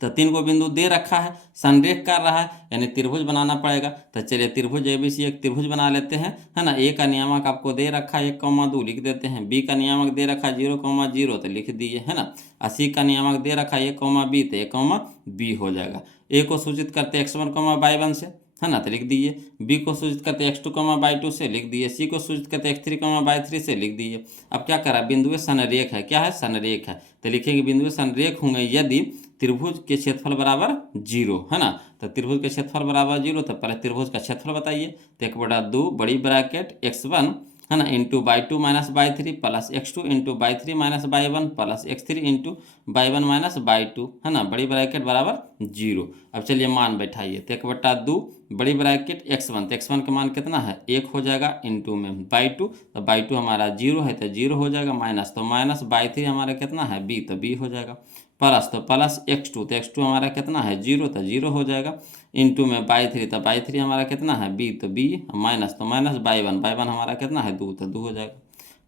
तो 3 को बिंदु दे रखा है, संरेख कर रहा है, यानी त्रिभुज बनाना पड़ेगा। तो चलिए त्रिभुज ABC एक त्रिभुज बना लेते हैं, है ना। ए का नियामक आपको दे रखा है 1, 2 लिख देते हैं, बी का नियामक दे रखा है 0, 0 तो लिख दिए, है ना। और सी का नियामक दे रखा है A, B तो A, B हो जाएगा। ए को सूचित करते x1, y1 से, है ना, तो लिख दिए। बी को सूचित करते x2, y2 से लिख दिए। सी को सूचित करते x3, y3 से लिख दिए। अब क्या करा, बिंदु संरेख है, क्या है, संरेख है, तो लिखेंगे बिंदु संरेख होंगे यदि त्रिभुज के क्षेत्रफल बराबर 0, है ना। तो त्रिभुज के क्षेत्रफल बराबर 0, तो पहले त्रिभुज का क्षेत्रफल बताइए। तो 1/2 बड़ी ब्रैकेट x1 है ना, into by two minus by three plus x2 into by three minus by one plus x3 into by one minus by two, है ना, बड़ी ब्रैकेट बराबर 0। अब चलिए मान बैठाइए, तो 1/2 बड़ी ब्रैकेट x1, तो x1 का मान कितना है 1 हो जाएगा, इंटू में बाई टू, तो बाई टू हमारा 0 है तो 0 हो जाएगा, माइनस तो माइनस बाई थ्री हमारा कितना है b, तो b हो जाएगा, प्लस तो प्लस x2, तो x2 हमारा कितना है 0, तो 0 हो जाएगा, इंटू में बाई थ्री, तो बाई थ्री हमारा कितना है b, तो b, माइनस तो माइनस बाई वन हमारा कितना है 2, तो 2 हो जाएगा,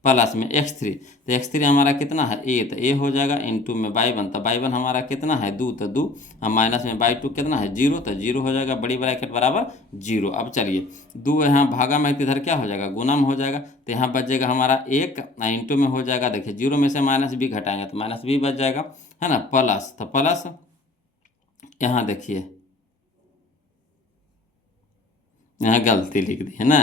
प्लस में x3, तो x3 हमारा कितना है a, तो a हो जाएगा, इंटू में बाई वन, तो बाई वन हमारा कितना है 2, तो 2, माइनस में बाई टू कितना है 0, तो 0 हो जाएगा, बड़ी ब्रैकेट बराबर 0। अब चलिए 2 यहाँ भागा में, इधर क्या हो जाएगा गुना में हो जाएगा, तो यहाँ बचेगा हमारा 1, इंटू में हो जाएगा, देखिए 0 में से माइनस b घटाएंगे तो माइनस b बच जाएगा, है ना, प्लस, तो प्लस यहाँ देखिए यहाँ गलती लिख दी है ना,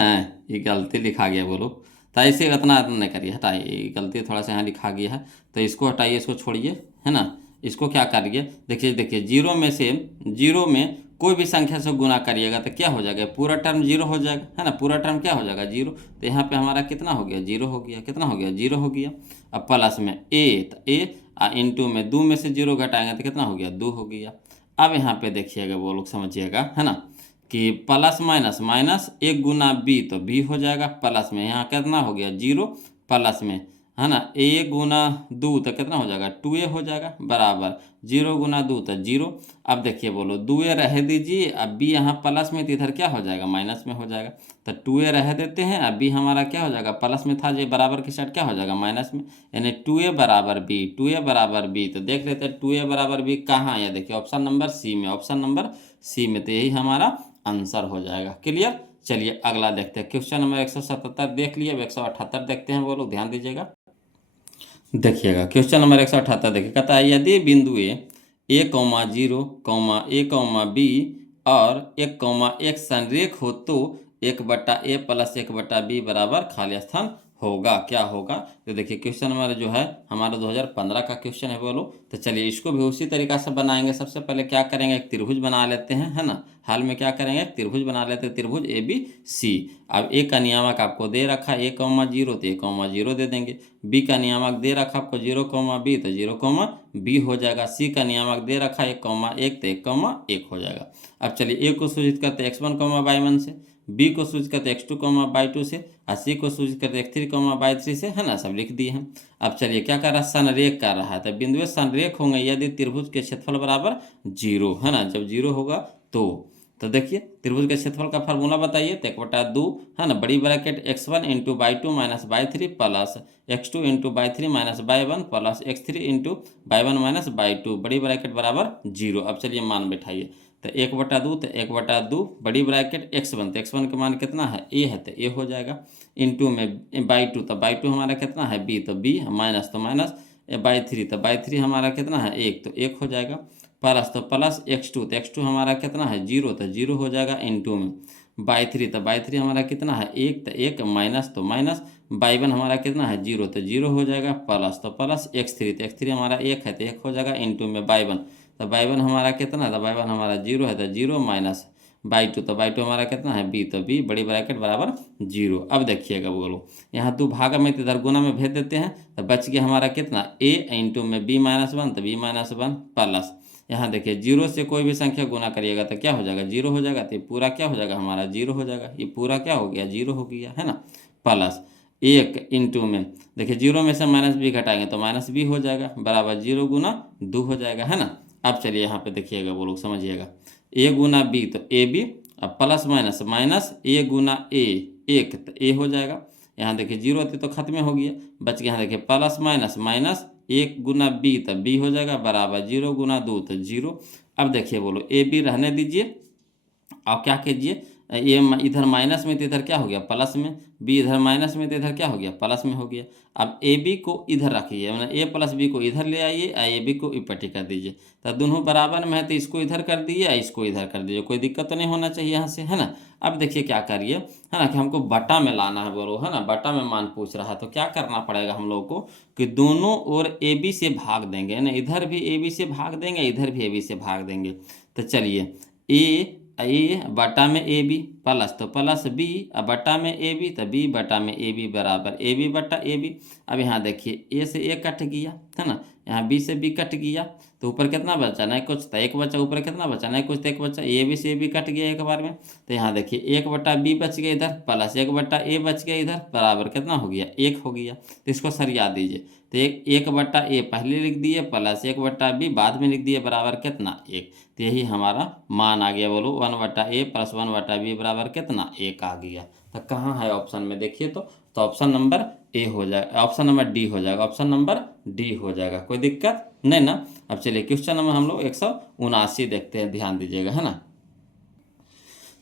ये गलती लिखा गया बोलो, तो ऐसे इतना नहीं करिए, हटाइए, ये गलती थोड़ा सा यहाँ लिखा गया है, तो इसको हटाइए, इसको छोड़िए, है ना, इसको क्या करिए, देखिए देखिए 0 में से 0 में कोई भी संख्या से गुना करिएगा तो क्या हो जाएगा, पूरा टर्म 0 हो जाएगा, है ना, पूरा टर्म क्या हो जाएगा 0, तो यहाँ पे हमारा कितना हो गया 0 हो गया, कितना हो गया 0 हो गया। अब प्लस में a, तो a इंटू में 2 में से 0 घटाएंगे तो कितना हो गया 2 हो गया। अब यहाँ पे देखिएगा वो लोग समझिएगा, है ना, कि प्लस माइनस माइनस 1 गुना b, तो b हो जाएगा, प्लस में यहाँ कितना हो गया 0, प्लस में, है ना, a गुना 2 तो कितना हो जाएगा 2a हो जाएगा, बराबर 0 गुना 2 तो 0। अब देखिए बोलो 2a रह दीजिए, अब b यहाँ प्लस में, तो इधर क्या हो जाएगा माइनस में हो जाएगा, तो 2a रह देते हैं, अब b हमारा क्या हो जाएगा प्लस में था, जो बराबर की साइड क्या हो जाएगा माइनस में, यानी 2a बराबर b, 2a बराबर b, तो देख लेते हैं 2a बराबर b कहाँ है, देखिए ऑप्शन नंबर सी में, ऑप्शन नंबर सी में, तो यही हमारा आंसर हो जाएगा। क्लियर। चलिए अगला देखते हैं, क्वेश्चन नंबर 177 देख लिए, अब 178 देखते हैं, वो लोग ध्यान दीजिएगा, देखिएगा क्वेश्चन नंबर 178 देखिए, कहता है यदि बिंदु a comma 0 comma a comma b और 1 कौमा 1 संरेख हो तो 1/a प्लस 1/b बराबर खाली स्थान होगा, क्या होगा। तो देखिए क्वेश्चन नंबर जो है हमारा 2015 का क्वेश्चन है बोलो, तो चलिए इसको भी उसी तरीका से बनाएंगे। सबसे पहले क्या करेंगे, एक त्रिभुज बना लेते हैं, है ना, हाल में क्या करेंगे एक त्रिभुज बना लेते हैं, त्रिभुज ABC। अब ए का नियामक आपको दे रखा है a,0 तो a,0 दे देंगे, बी का नियामक दे रखा आपको 0,b तो 0,b हो जाएगा, सी का नियामक दे रखा 1,1 तो 1,1 हो जाएगा। अब चलिए ए को सूचित करते x1,y1 से, बी को सूचित करते x2,y2 से, और सी को सूचित करते x3,y3 से, है ना, सब लिख दिए हैं। अब चलिए क्या कर रहा है, संरेख कर रहा है, तो बिंदु संरेख होंगे यदि त्रिभुज के क्षेत्रफल बराबर 0, है ना, जब 0 होगा तो देखिए त्रिभुज के क्षेत्रफल का फार्मूला बताइए, तो 1/2, है ना, बड़ी bracket x1 into by two minus by three plus x2 into by three minus by one plus x3 into by one minus by two, बड़ी ब्रैकेट बराबर 0। अब चलिए मान बैठाइए, तो 1/2, तो 1/2 बड़ी ब्रैकेट x1, तो x1 का मान कितना है a है, तो a हो जाएगा, इंटू में बाई टू, तो बाई टू हमारा कितना है b, तो b, माइनस तो माइनस बाई थ्री, तो बाई थ्री हमारा कितना है 1, तो 1 हो जाएगा, प्लस तो प्लस x2, तो x2 हमारा कितना है 0, तो 0 हो जाएगा, इंटू में बाई थ्री, तो बाई थ्री हमारा कितना है 1, तो 1, माइनस तो माइनस बाई वन हमारा कितना है 0, तो 0 हो जाएगा, प्लस तो प्लस x3, तो x3 हमारा 1 है तो 1 हो जाएगा, इंटू में बाई वन, तो बाई वन हमारा कितना है, तो बाई वन हमारा 0 है तो 0, माइनस बाई टू, तो बाई टू हमारा कितना है b, तो b, बड़ी ब्रैकेट बराबर 0। अब देखिएगा बोलो यहाँ 2 भागा में, तो इधर गुना में भेज देते हैं, तो बच गया हमारा कितना a इंटू में b-1, तो b-1 प्लस यहाँ देखिए 0 से कोई भी संख्या गुना करिएगा तो क्या हो जाएगा 0 हो जाएगा, तो ये पूरा क्या हो जाएगा हमारा 0 हो जाएगा, ये पूरा क्या हो गया 0 हो गया, है ना, प्लस 1 इंटू में देखिए 0 में से माइनस b घटाएंगे तो माइनस b हो जाएगा, बराबर 0 गुना 2 हो जाएगा, है ना। अब चलिए यहाँ पे देखिएगा वो लोग समझिएगा, a गुना b तो ab, अब plus minus minus a Guna a 1 तो a हो जाएगा, यहाँ देखिए 0 होती तो खत्म हो गया, बच गया यहाँ देखिए प्लस माइनस माइनस 1 गुना b तो b हो जाएगा, बराबर 0 गुना 2 तो 0। अब देखिए बोलो ए बी रहने दीजिए, आप क्या कीजिए, ये इधर माइनस में तो इधर क्या हो गया प्लस में, बी इधर माइनस में तो इधर क्या हो गया प्लस में हो गया। अब ए बी को इधर रखिए, मतलब ए प्लस बी को इधर ले आइए, ए बी को इपट्टी कर दीजिए, तो दोनों बराबर में है तो इसको इधर कर दीजिए, इसको इधर कर दीजिए, कोई दिक्कत तो नहीं होना चाहिए यहाँ से, है ना। अब देखिए क्या करिए, है ना, कि हमको बटा में लाना है बोलो, है ना, बटा में मान पूछ रहा है, तो क्या करना पड़ेगा हम लोग को कि दोनों ओर ए बी से भाग देंगे, ना, इधर भी ए बी से भाग देंगे, इधर भी ए बी से भाग देंगे। तो चलिए ए बटा में ए बी प्लस तो प्लस बी, अब बटा में ए बी, तो बी बटा में ए बी बराबर ए बी बटा ए बी। अब यहाँ देखिए ए से ए कट गया है ना, यहाँ बी से बी कट गया, तो ऊपर कितना बचा, नहीं कुछ, तो एक बचा, ऊपर कितना बचा, नहीं कुछ, तो एक बचा, ए बी से बी कट गया एक बार में। तो यहाँ देखिए एक बटा बी बच गया इधर, प्लस एक बटा ए बच गया इधर, बराबर कितना हो गया, एक हो गया। तो इसको सरिया दीजिए, तो एक बटा ए पहले लिख दिए, प्लस एक बटा बी बाद में लिख दिए, बराबर कितना, एक। तो यही हमारा मान आ गया, बोलो 1/a प्लस 1/b बराबर कितना, एक आ गया। तो कहाँ है ऑप्शन में, देखिए तो ऑप्शन नंबर ए हो जाएगा, ऑप्शन नंबर डी हो जाएगा, ऑप्शन नंबर डी हो जाएगा, कोई दिक्कत नहीं ना। अब चलिए क्वेश्चन नंबर हम लोग 179 देखते हैं, ध्यान दीजिएगा, है ना।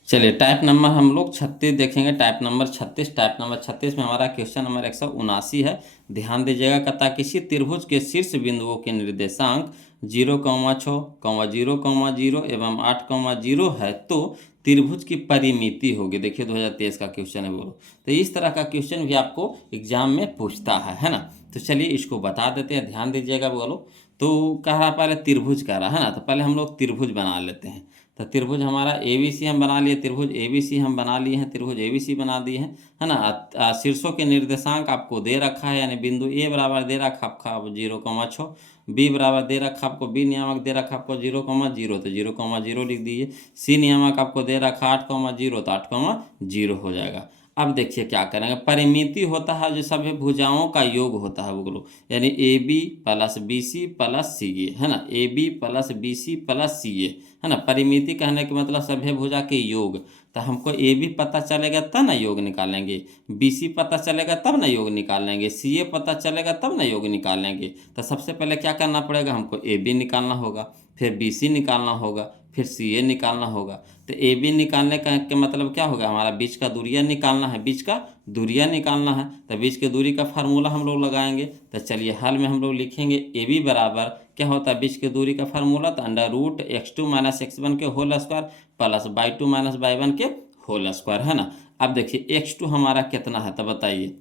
चलिए टाइप नंबर हम लोग 36 देखेंगे, टाइप नंबर 36। टाइप नंबर 36 में हमारा क्वेश्चन नंबर 179 है, ध्यान दीजिएगा। कथा किसी त्रिभुज के शीर्ष बिंदुओं के निर्देशांक 0,6, 0,0 एवं 8,0 है तो त्रिभुज की परिमिति होगी। देखिए 2023 का क्वेश्चन है, बोलो। तो इस तरह का क्वेश्चन भी आपको एग्जाम में पूछता है ना। तो चलिए इसको बता देते हैं, ध्यान दीजिएगा, बोलो। तो कह रहा पहले त्रिभुज कह रहा है ना, तो पहले हम लोग त्रिभुज बना लेते हैं। तो त्रिभुज हमारा ए बी सी हम बना लिए, त्रिभुज ए बी सी हम बना लिए हैं, त्रिभुज ए बी सी बना दिए हैं, है ना। शीर्षों के निर्देशांक आपको दे रखा है, यानी बिंदु ए बराबर दे रखा आपका 0,6, बी बराबर दे रखा आपको, बी नियामक दे रखा आपको 0,0, तो 0,0 लिख दीजिए। सी नियामक आपको दे रखा 8,0, तो 8,0 हो जाएगा। अब देखिए क्या करेंगे, परिमिति होता है जो सभी भुजाओं का योग होता है, बोलो, यानी A B plus B C plus C A, है ना, A B plus B C plus C A, है ना। परिमिति कहने के मतलब सभी भुजा के योग। तो हमको ए बी पता चलेगा तब ना योग निकालेंगे, बी सी पता चलेगा तब ना योग निकालेंगे, सी ए पता चलेगा तब ना योग निकालेंगे। तो सबसे पहले क्या करना पड़ेगा, हमको ए बी निकालना होगा, फिर बी सी निकालना होगा, फिर सी ए निकालना होगा। तो ए बी निकालने का के मतलब क्या होगा, हमारा बीच का दूरिया निकालना है, बीच का दूरिया निकालना है। तो बीच के दूरी का फार्मूला हम लोग लगाएंगे। तो चलिए हल में हम लोग लिखेंगे ए बी बराबर क्या होता है, बीच के दूरी का फार्मूला, तो √(x2 - x1) के whole square plus y2 - y1 के होल स्क्वायर, है ना। अब देखिए x2 हमारा कितना है, तो बताइए।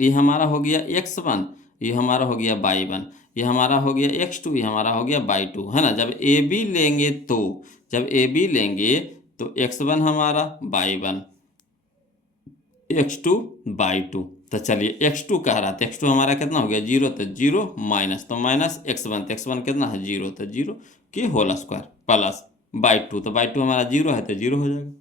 ये हमारा हो गया x1, ये हमारा हो गया y1, ये हमारा हो गया x2, ये हमारा हो गया y2, है ना। जब ए बी लेंगे तो जब ए बी लेंगे तो x1 हमारा y1, x2 y2। तो चलिए x2 कह रहा था, x2 हमारा कितना हो गया 0, तो 0 माइनस, तो माइनस x1, तो x1 कितना है 0, तो 0 के होल स्क्वायर प्लस y2, तो y2 हमारा 0 है तो 0 हो जाएगा,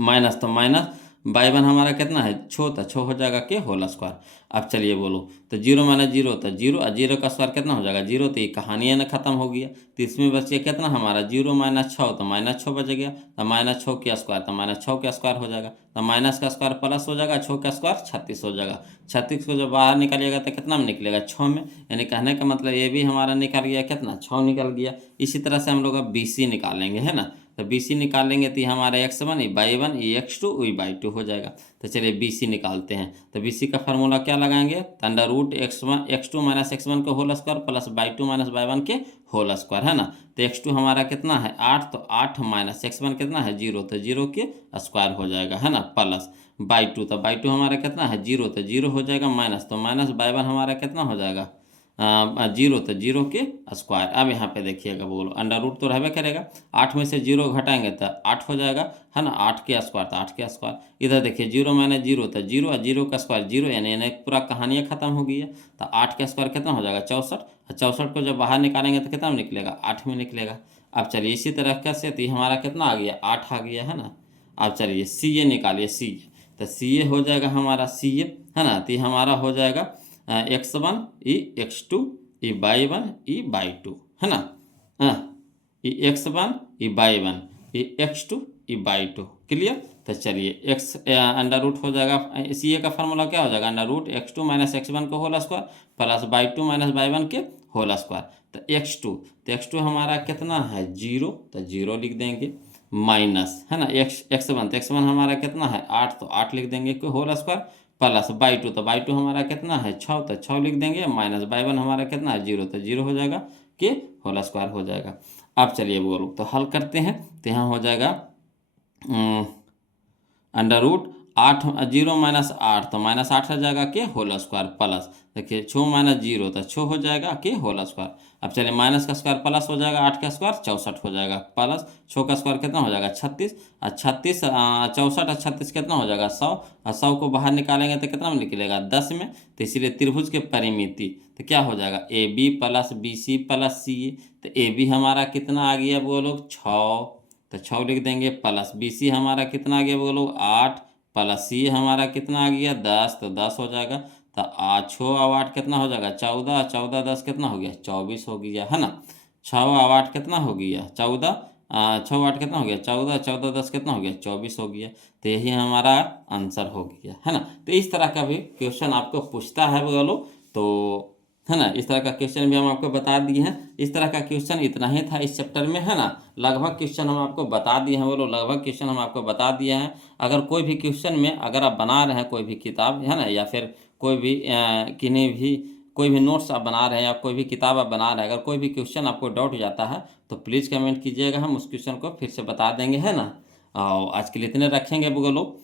माइनस, तो माइनस y1 हमारा कितना है 6, तो 6 हो जाएगा के होल स्क्वायर। अब चलिए बोलो, तो 0 - 0 तो 0, और 0 का स्क्वायर कितना हो जाएगा 0, तो ये कहानी ना खत्म हो गया। तो इसमें बच गया कितना हमारा 0 - 6, तो -6 बच गया, तो -6 के स्क्वायर, तो -6 के स्क्वायर हो जाएगा, तो माइनस का स्क्वायर प्लस हो जाएगा, 6 का स्क्वायर 36 हो जाएगा। 36 को जब बाहर निकालिएगा तो कितना में निकलेगा 6 में, यानी कहने का मतलब ये भी हमारा निकल गया कितना 6 निकल गया। इसी तरह से हम लोग अब बी सी निकालेंगे, है ना। तो बी सी निकालेंगे तो ये हमारा x1, ये y1, ये x2, ये y2 हो जाएगा। तो चलिए बी सी निकालते हैं। तो बी सी का फार्मूला क्या लगाएंगे, √(x2 - x1) के whole square plus y2 - y1 के होल स्क्वायर, है ना। तो x2 हमारा कितना है 8, तो 8 माइनस x1 कितना है 0, तो 0 के स्क्वायर हो जाएगा, है ना, प्लस y2, तो y2 हमारा कितना है 0, तो 0 हो जाएगा, माइनस, तो माइनस y1 हमारा कितना हो जाएगा 0, तो 0 के स्क्वायर। अब यहाँ पे देखिएगा, बोलो अंडर रूट तो रहबे करेगा, 8 में से 0 घटाएंगे तो 8 हो जाएगा, है ना, 8 के स्क्वायर, तो 8 के स्क्वायर। इधर देखिए 0 - 0 तो 0, और 0 का स्क्वायर 0, यानी पूरा कहानियाँ खत्म हो गई है। तो 8 का स्क्वायर कितना हो जाएगा 64, और 64 को जब बाहर निकालेंगे तो कितना में निकलेगा 8 में निकलेगा। अब चलिए इसी तरह कैसे, तो हमारा कितना आ गया 8 आ गया, है ना। अब चलिए सी ए निकालिए, सी ए, तो सी ए हो जाएगा हमारा सी ए, है ना। तो हमारा हो जाएगा x1 ई x2 ई y1 ई y2, है ना। हाँ, ई x1 ई y1 ई x2 ई y2, क्लियर। तो चलिए एक्स अंडर रूट हो जाएगा, सी ए का फार्मूला क्या हो जाएगा √(x2 - x1) के whole square plus y2 - y1 के होल स्क्वायर। तो x2 हमारा कितना है 0, तो 0 लिख देंगे, माइनस, है ना, x1, तो x1 हमारा कितना है 8, तो 8 लिख देंगे के होल स्क्वायर प्लस y2, तो y2 हमारा कितना है 6, तो 6 लिख देंगे, माइनस y1 हमारा कितना है 0, तो 0 हो जाएगा के होल स्क्वायर हो जाएगा। अब चलिए बोलो, तो हल करते हैं, तो यहाँ हो जाएगा अंडर रूट 8 0 माइनस 8 तो माइनस 8 हो जाएगा के होल स्क्वायर प्लस, देखिए 6 माइनस 0 तो 6 हो जाएगा के होल स्क्वायर। अब चलिए माइनस का स्क्वायर प्लस हो जाएगा, 8 का स्क्वायर 64 हो जाएगा प्लस 6 का स्क्वायर कितना हो जाएगा 36, और 36 64 और 36 कितना हो जाएगा 100, और 100 को बाहर निकालेंगे तो कितना में निकलेगा 10 में। तो इसीलिए त्रिभुज के परिमिति तो क्या हो जाएगा A B plus B C plus C A. तो ए बी हमारा कितना आ गया वो लोग 6, तो 6 लिख देंगे, प्लस बी सी हमारा कितना आ गया वो लोग 8, प्लस सी हमारा कितना आ गया 10, तो 10 हो जाएगा। तो 6 और 8 कितना हो जाएगा 14, 14 10 कितना हो गया 24 हो गया, है ना। 6 और 8 कितना हो गया 14, 6 8 कितना हो गया 14, 14 10 कितना हो गया 24 हो गया। तो यही हमारा आंसर हो गया, है ना। तो इस तरह का भी क्वेश्चन आपको पूछता है वो लोग, तो है ना, इस तरह का क्वेश्चन भी हम आपको बता दिए हैं। इस तरह का क्वेश्चन इतना ही था इस चैप्टर में, है ना। लगभग क्वेश्चन हम आपको बता दिए हैं, वो लोग लगभग क्वेश्चन हम आपको बता दिए हैं। अगर कोई भी क्वेश्चन में अगर आप बना रहे हैं कोई भी किताब, है ना, या फिर कोई भी किन्हीं भी कोई भी नोट्स आप बना रहे हैं या कोई भी किताब आप बना रहे हैं, अगर कोई भी क्वेश्चन आपको डाउट जाता है तो प्लीज़ कमेंट कीजिएगा, हम उस क्वेश्चन को फिर से बता देंगे, है ना। और आज के लिए इतने रखेंगे वो लोग।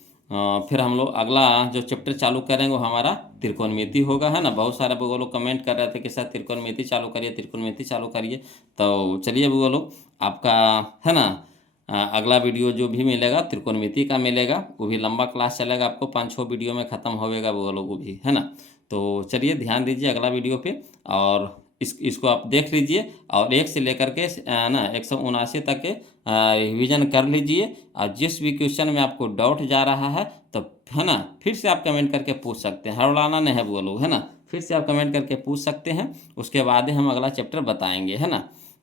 फिर हम लोग अगला जो चैप्टर चालू करेंगे वो हमारा त्रिकोणमिति होगा, है ना। बहुत सारे वो लोग कमेंट कर रहे थे कि सर त्रिकोणमिति चालू करिए, त्रिकोणमिति चालू करिए। तो चलिए वो लोग आपका, है ना, अगला वीडियो जो भी मिलेगा त्रिकोणमिति का मिलेगा, वो भी लंबा क्लास चलेगा, आपको 5-6 वीडियो में ख़त्म होगा वो लोग वो भी, है ना। तो चलिए ध्यान दीजिए अगला वीडियो पे, और इसको आप देख लीजिए और 1 से लेकर के ना 179 तक के रिवीजन कर लीजिए। और जिस भी क्वेश्चन में आपको डाउट जा रहा है तो, है ना, फिर से आप कमेंट करके पूछ सकते हैं, हड़बड़ाना नहीं है वो लोग, है ना। फिर से आप कमेंट करके पूछ सकते हैं, उसके बाद ही हम अगला चैप्टर बताएंगे, है ना।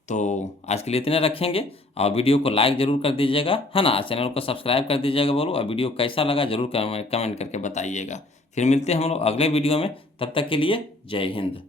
तो आज के लिए इतने रखेंगे, और वीडियो को लाइक ज़रूर कर दीजिएगा, है ना। चैनल को सब्सक्राइब कर दीजिएगा बोलो, और वीडियो कैसा लगा ज़रूर कमेंट करके बताइएगा। फिर मिलते हैं हम लोग अगले वीडियो में, तब तक के लिए जय हिंद।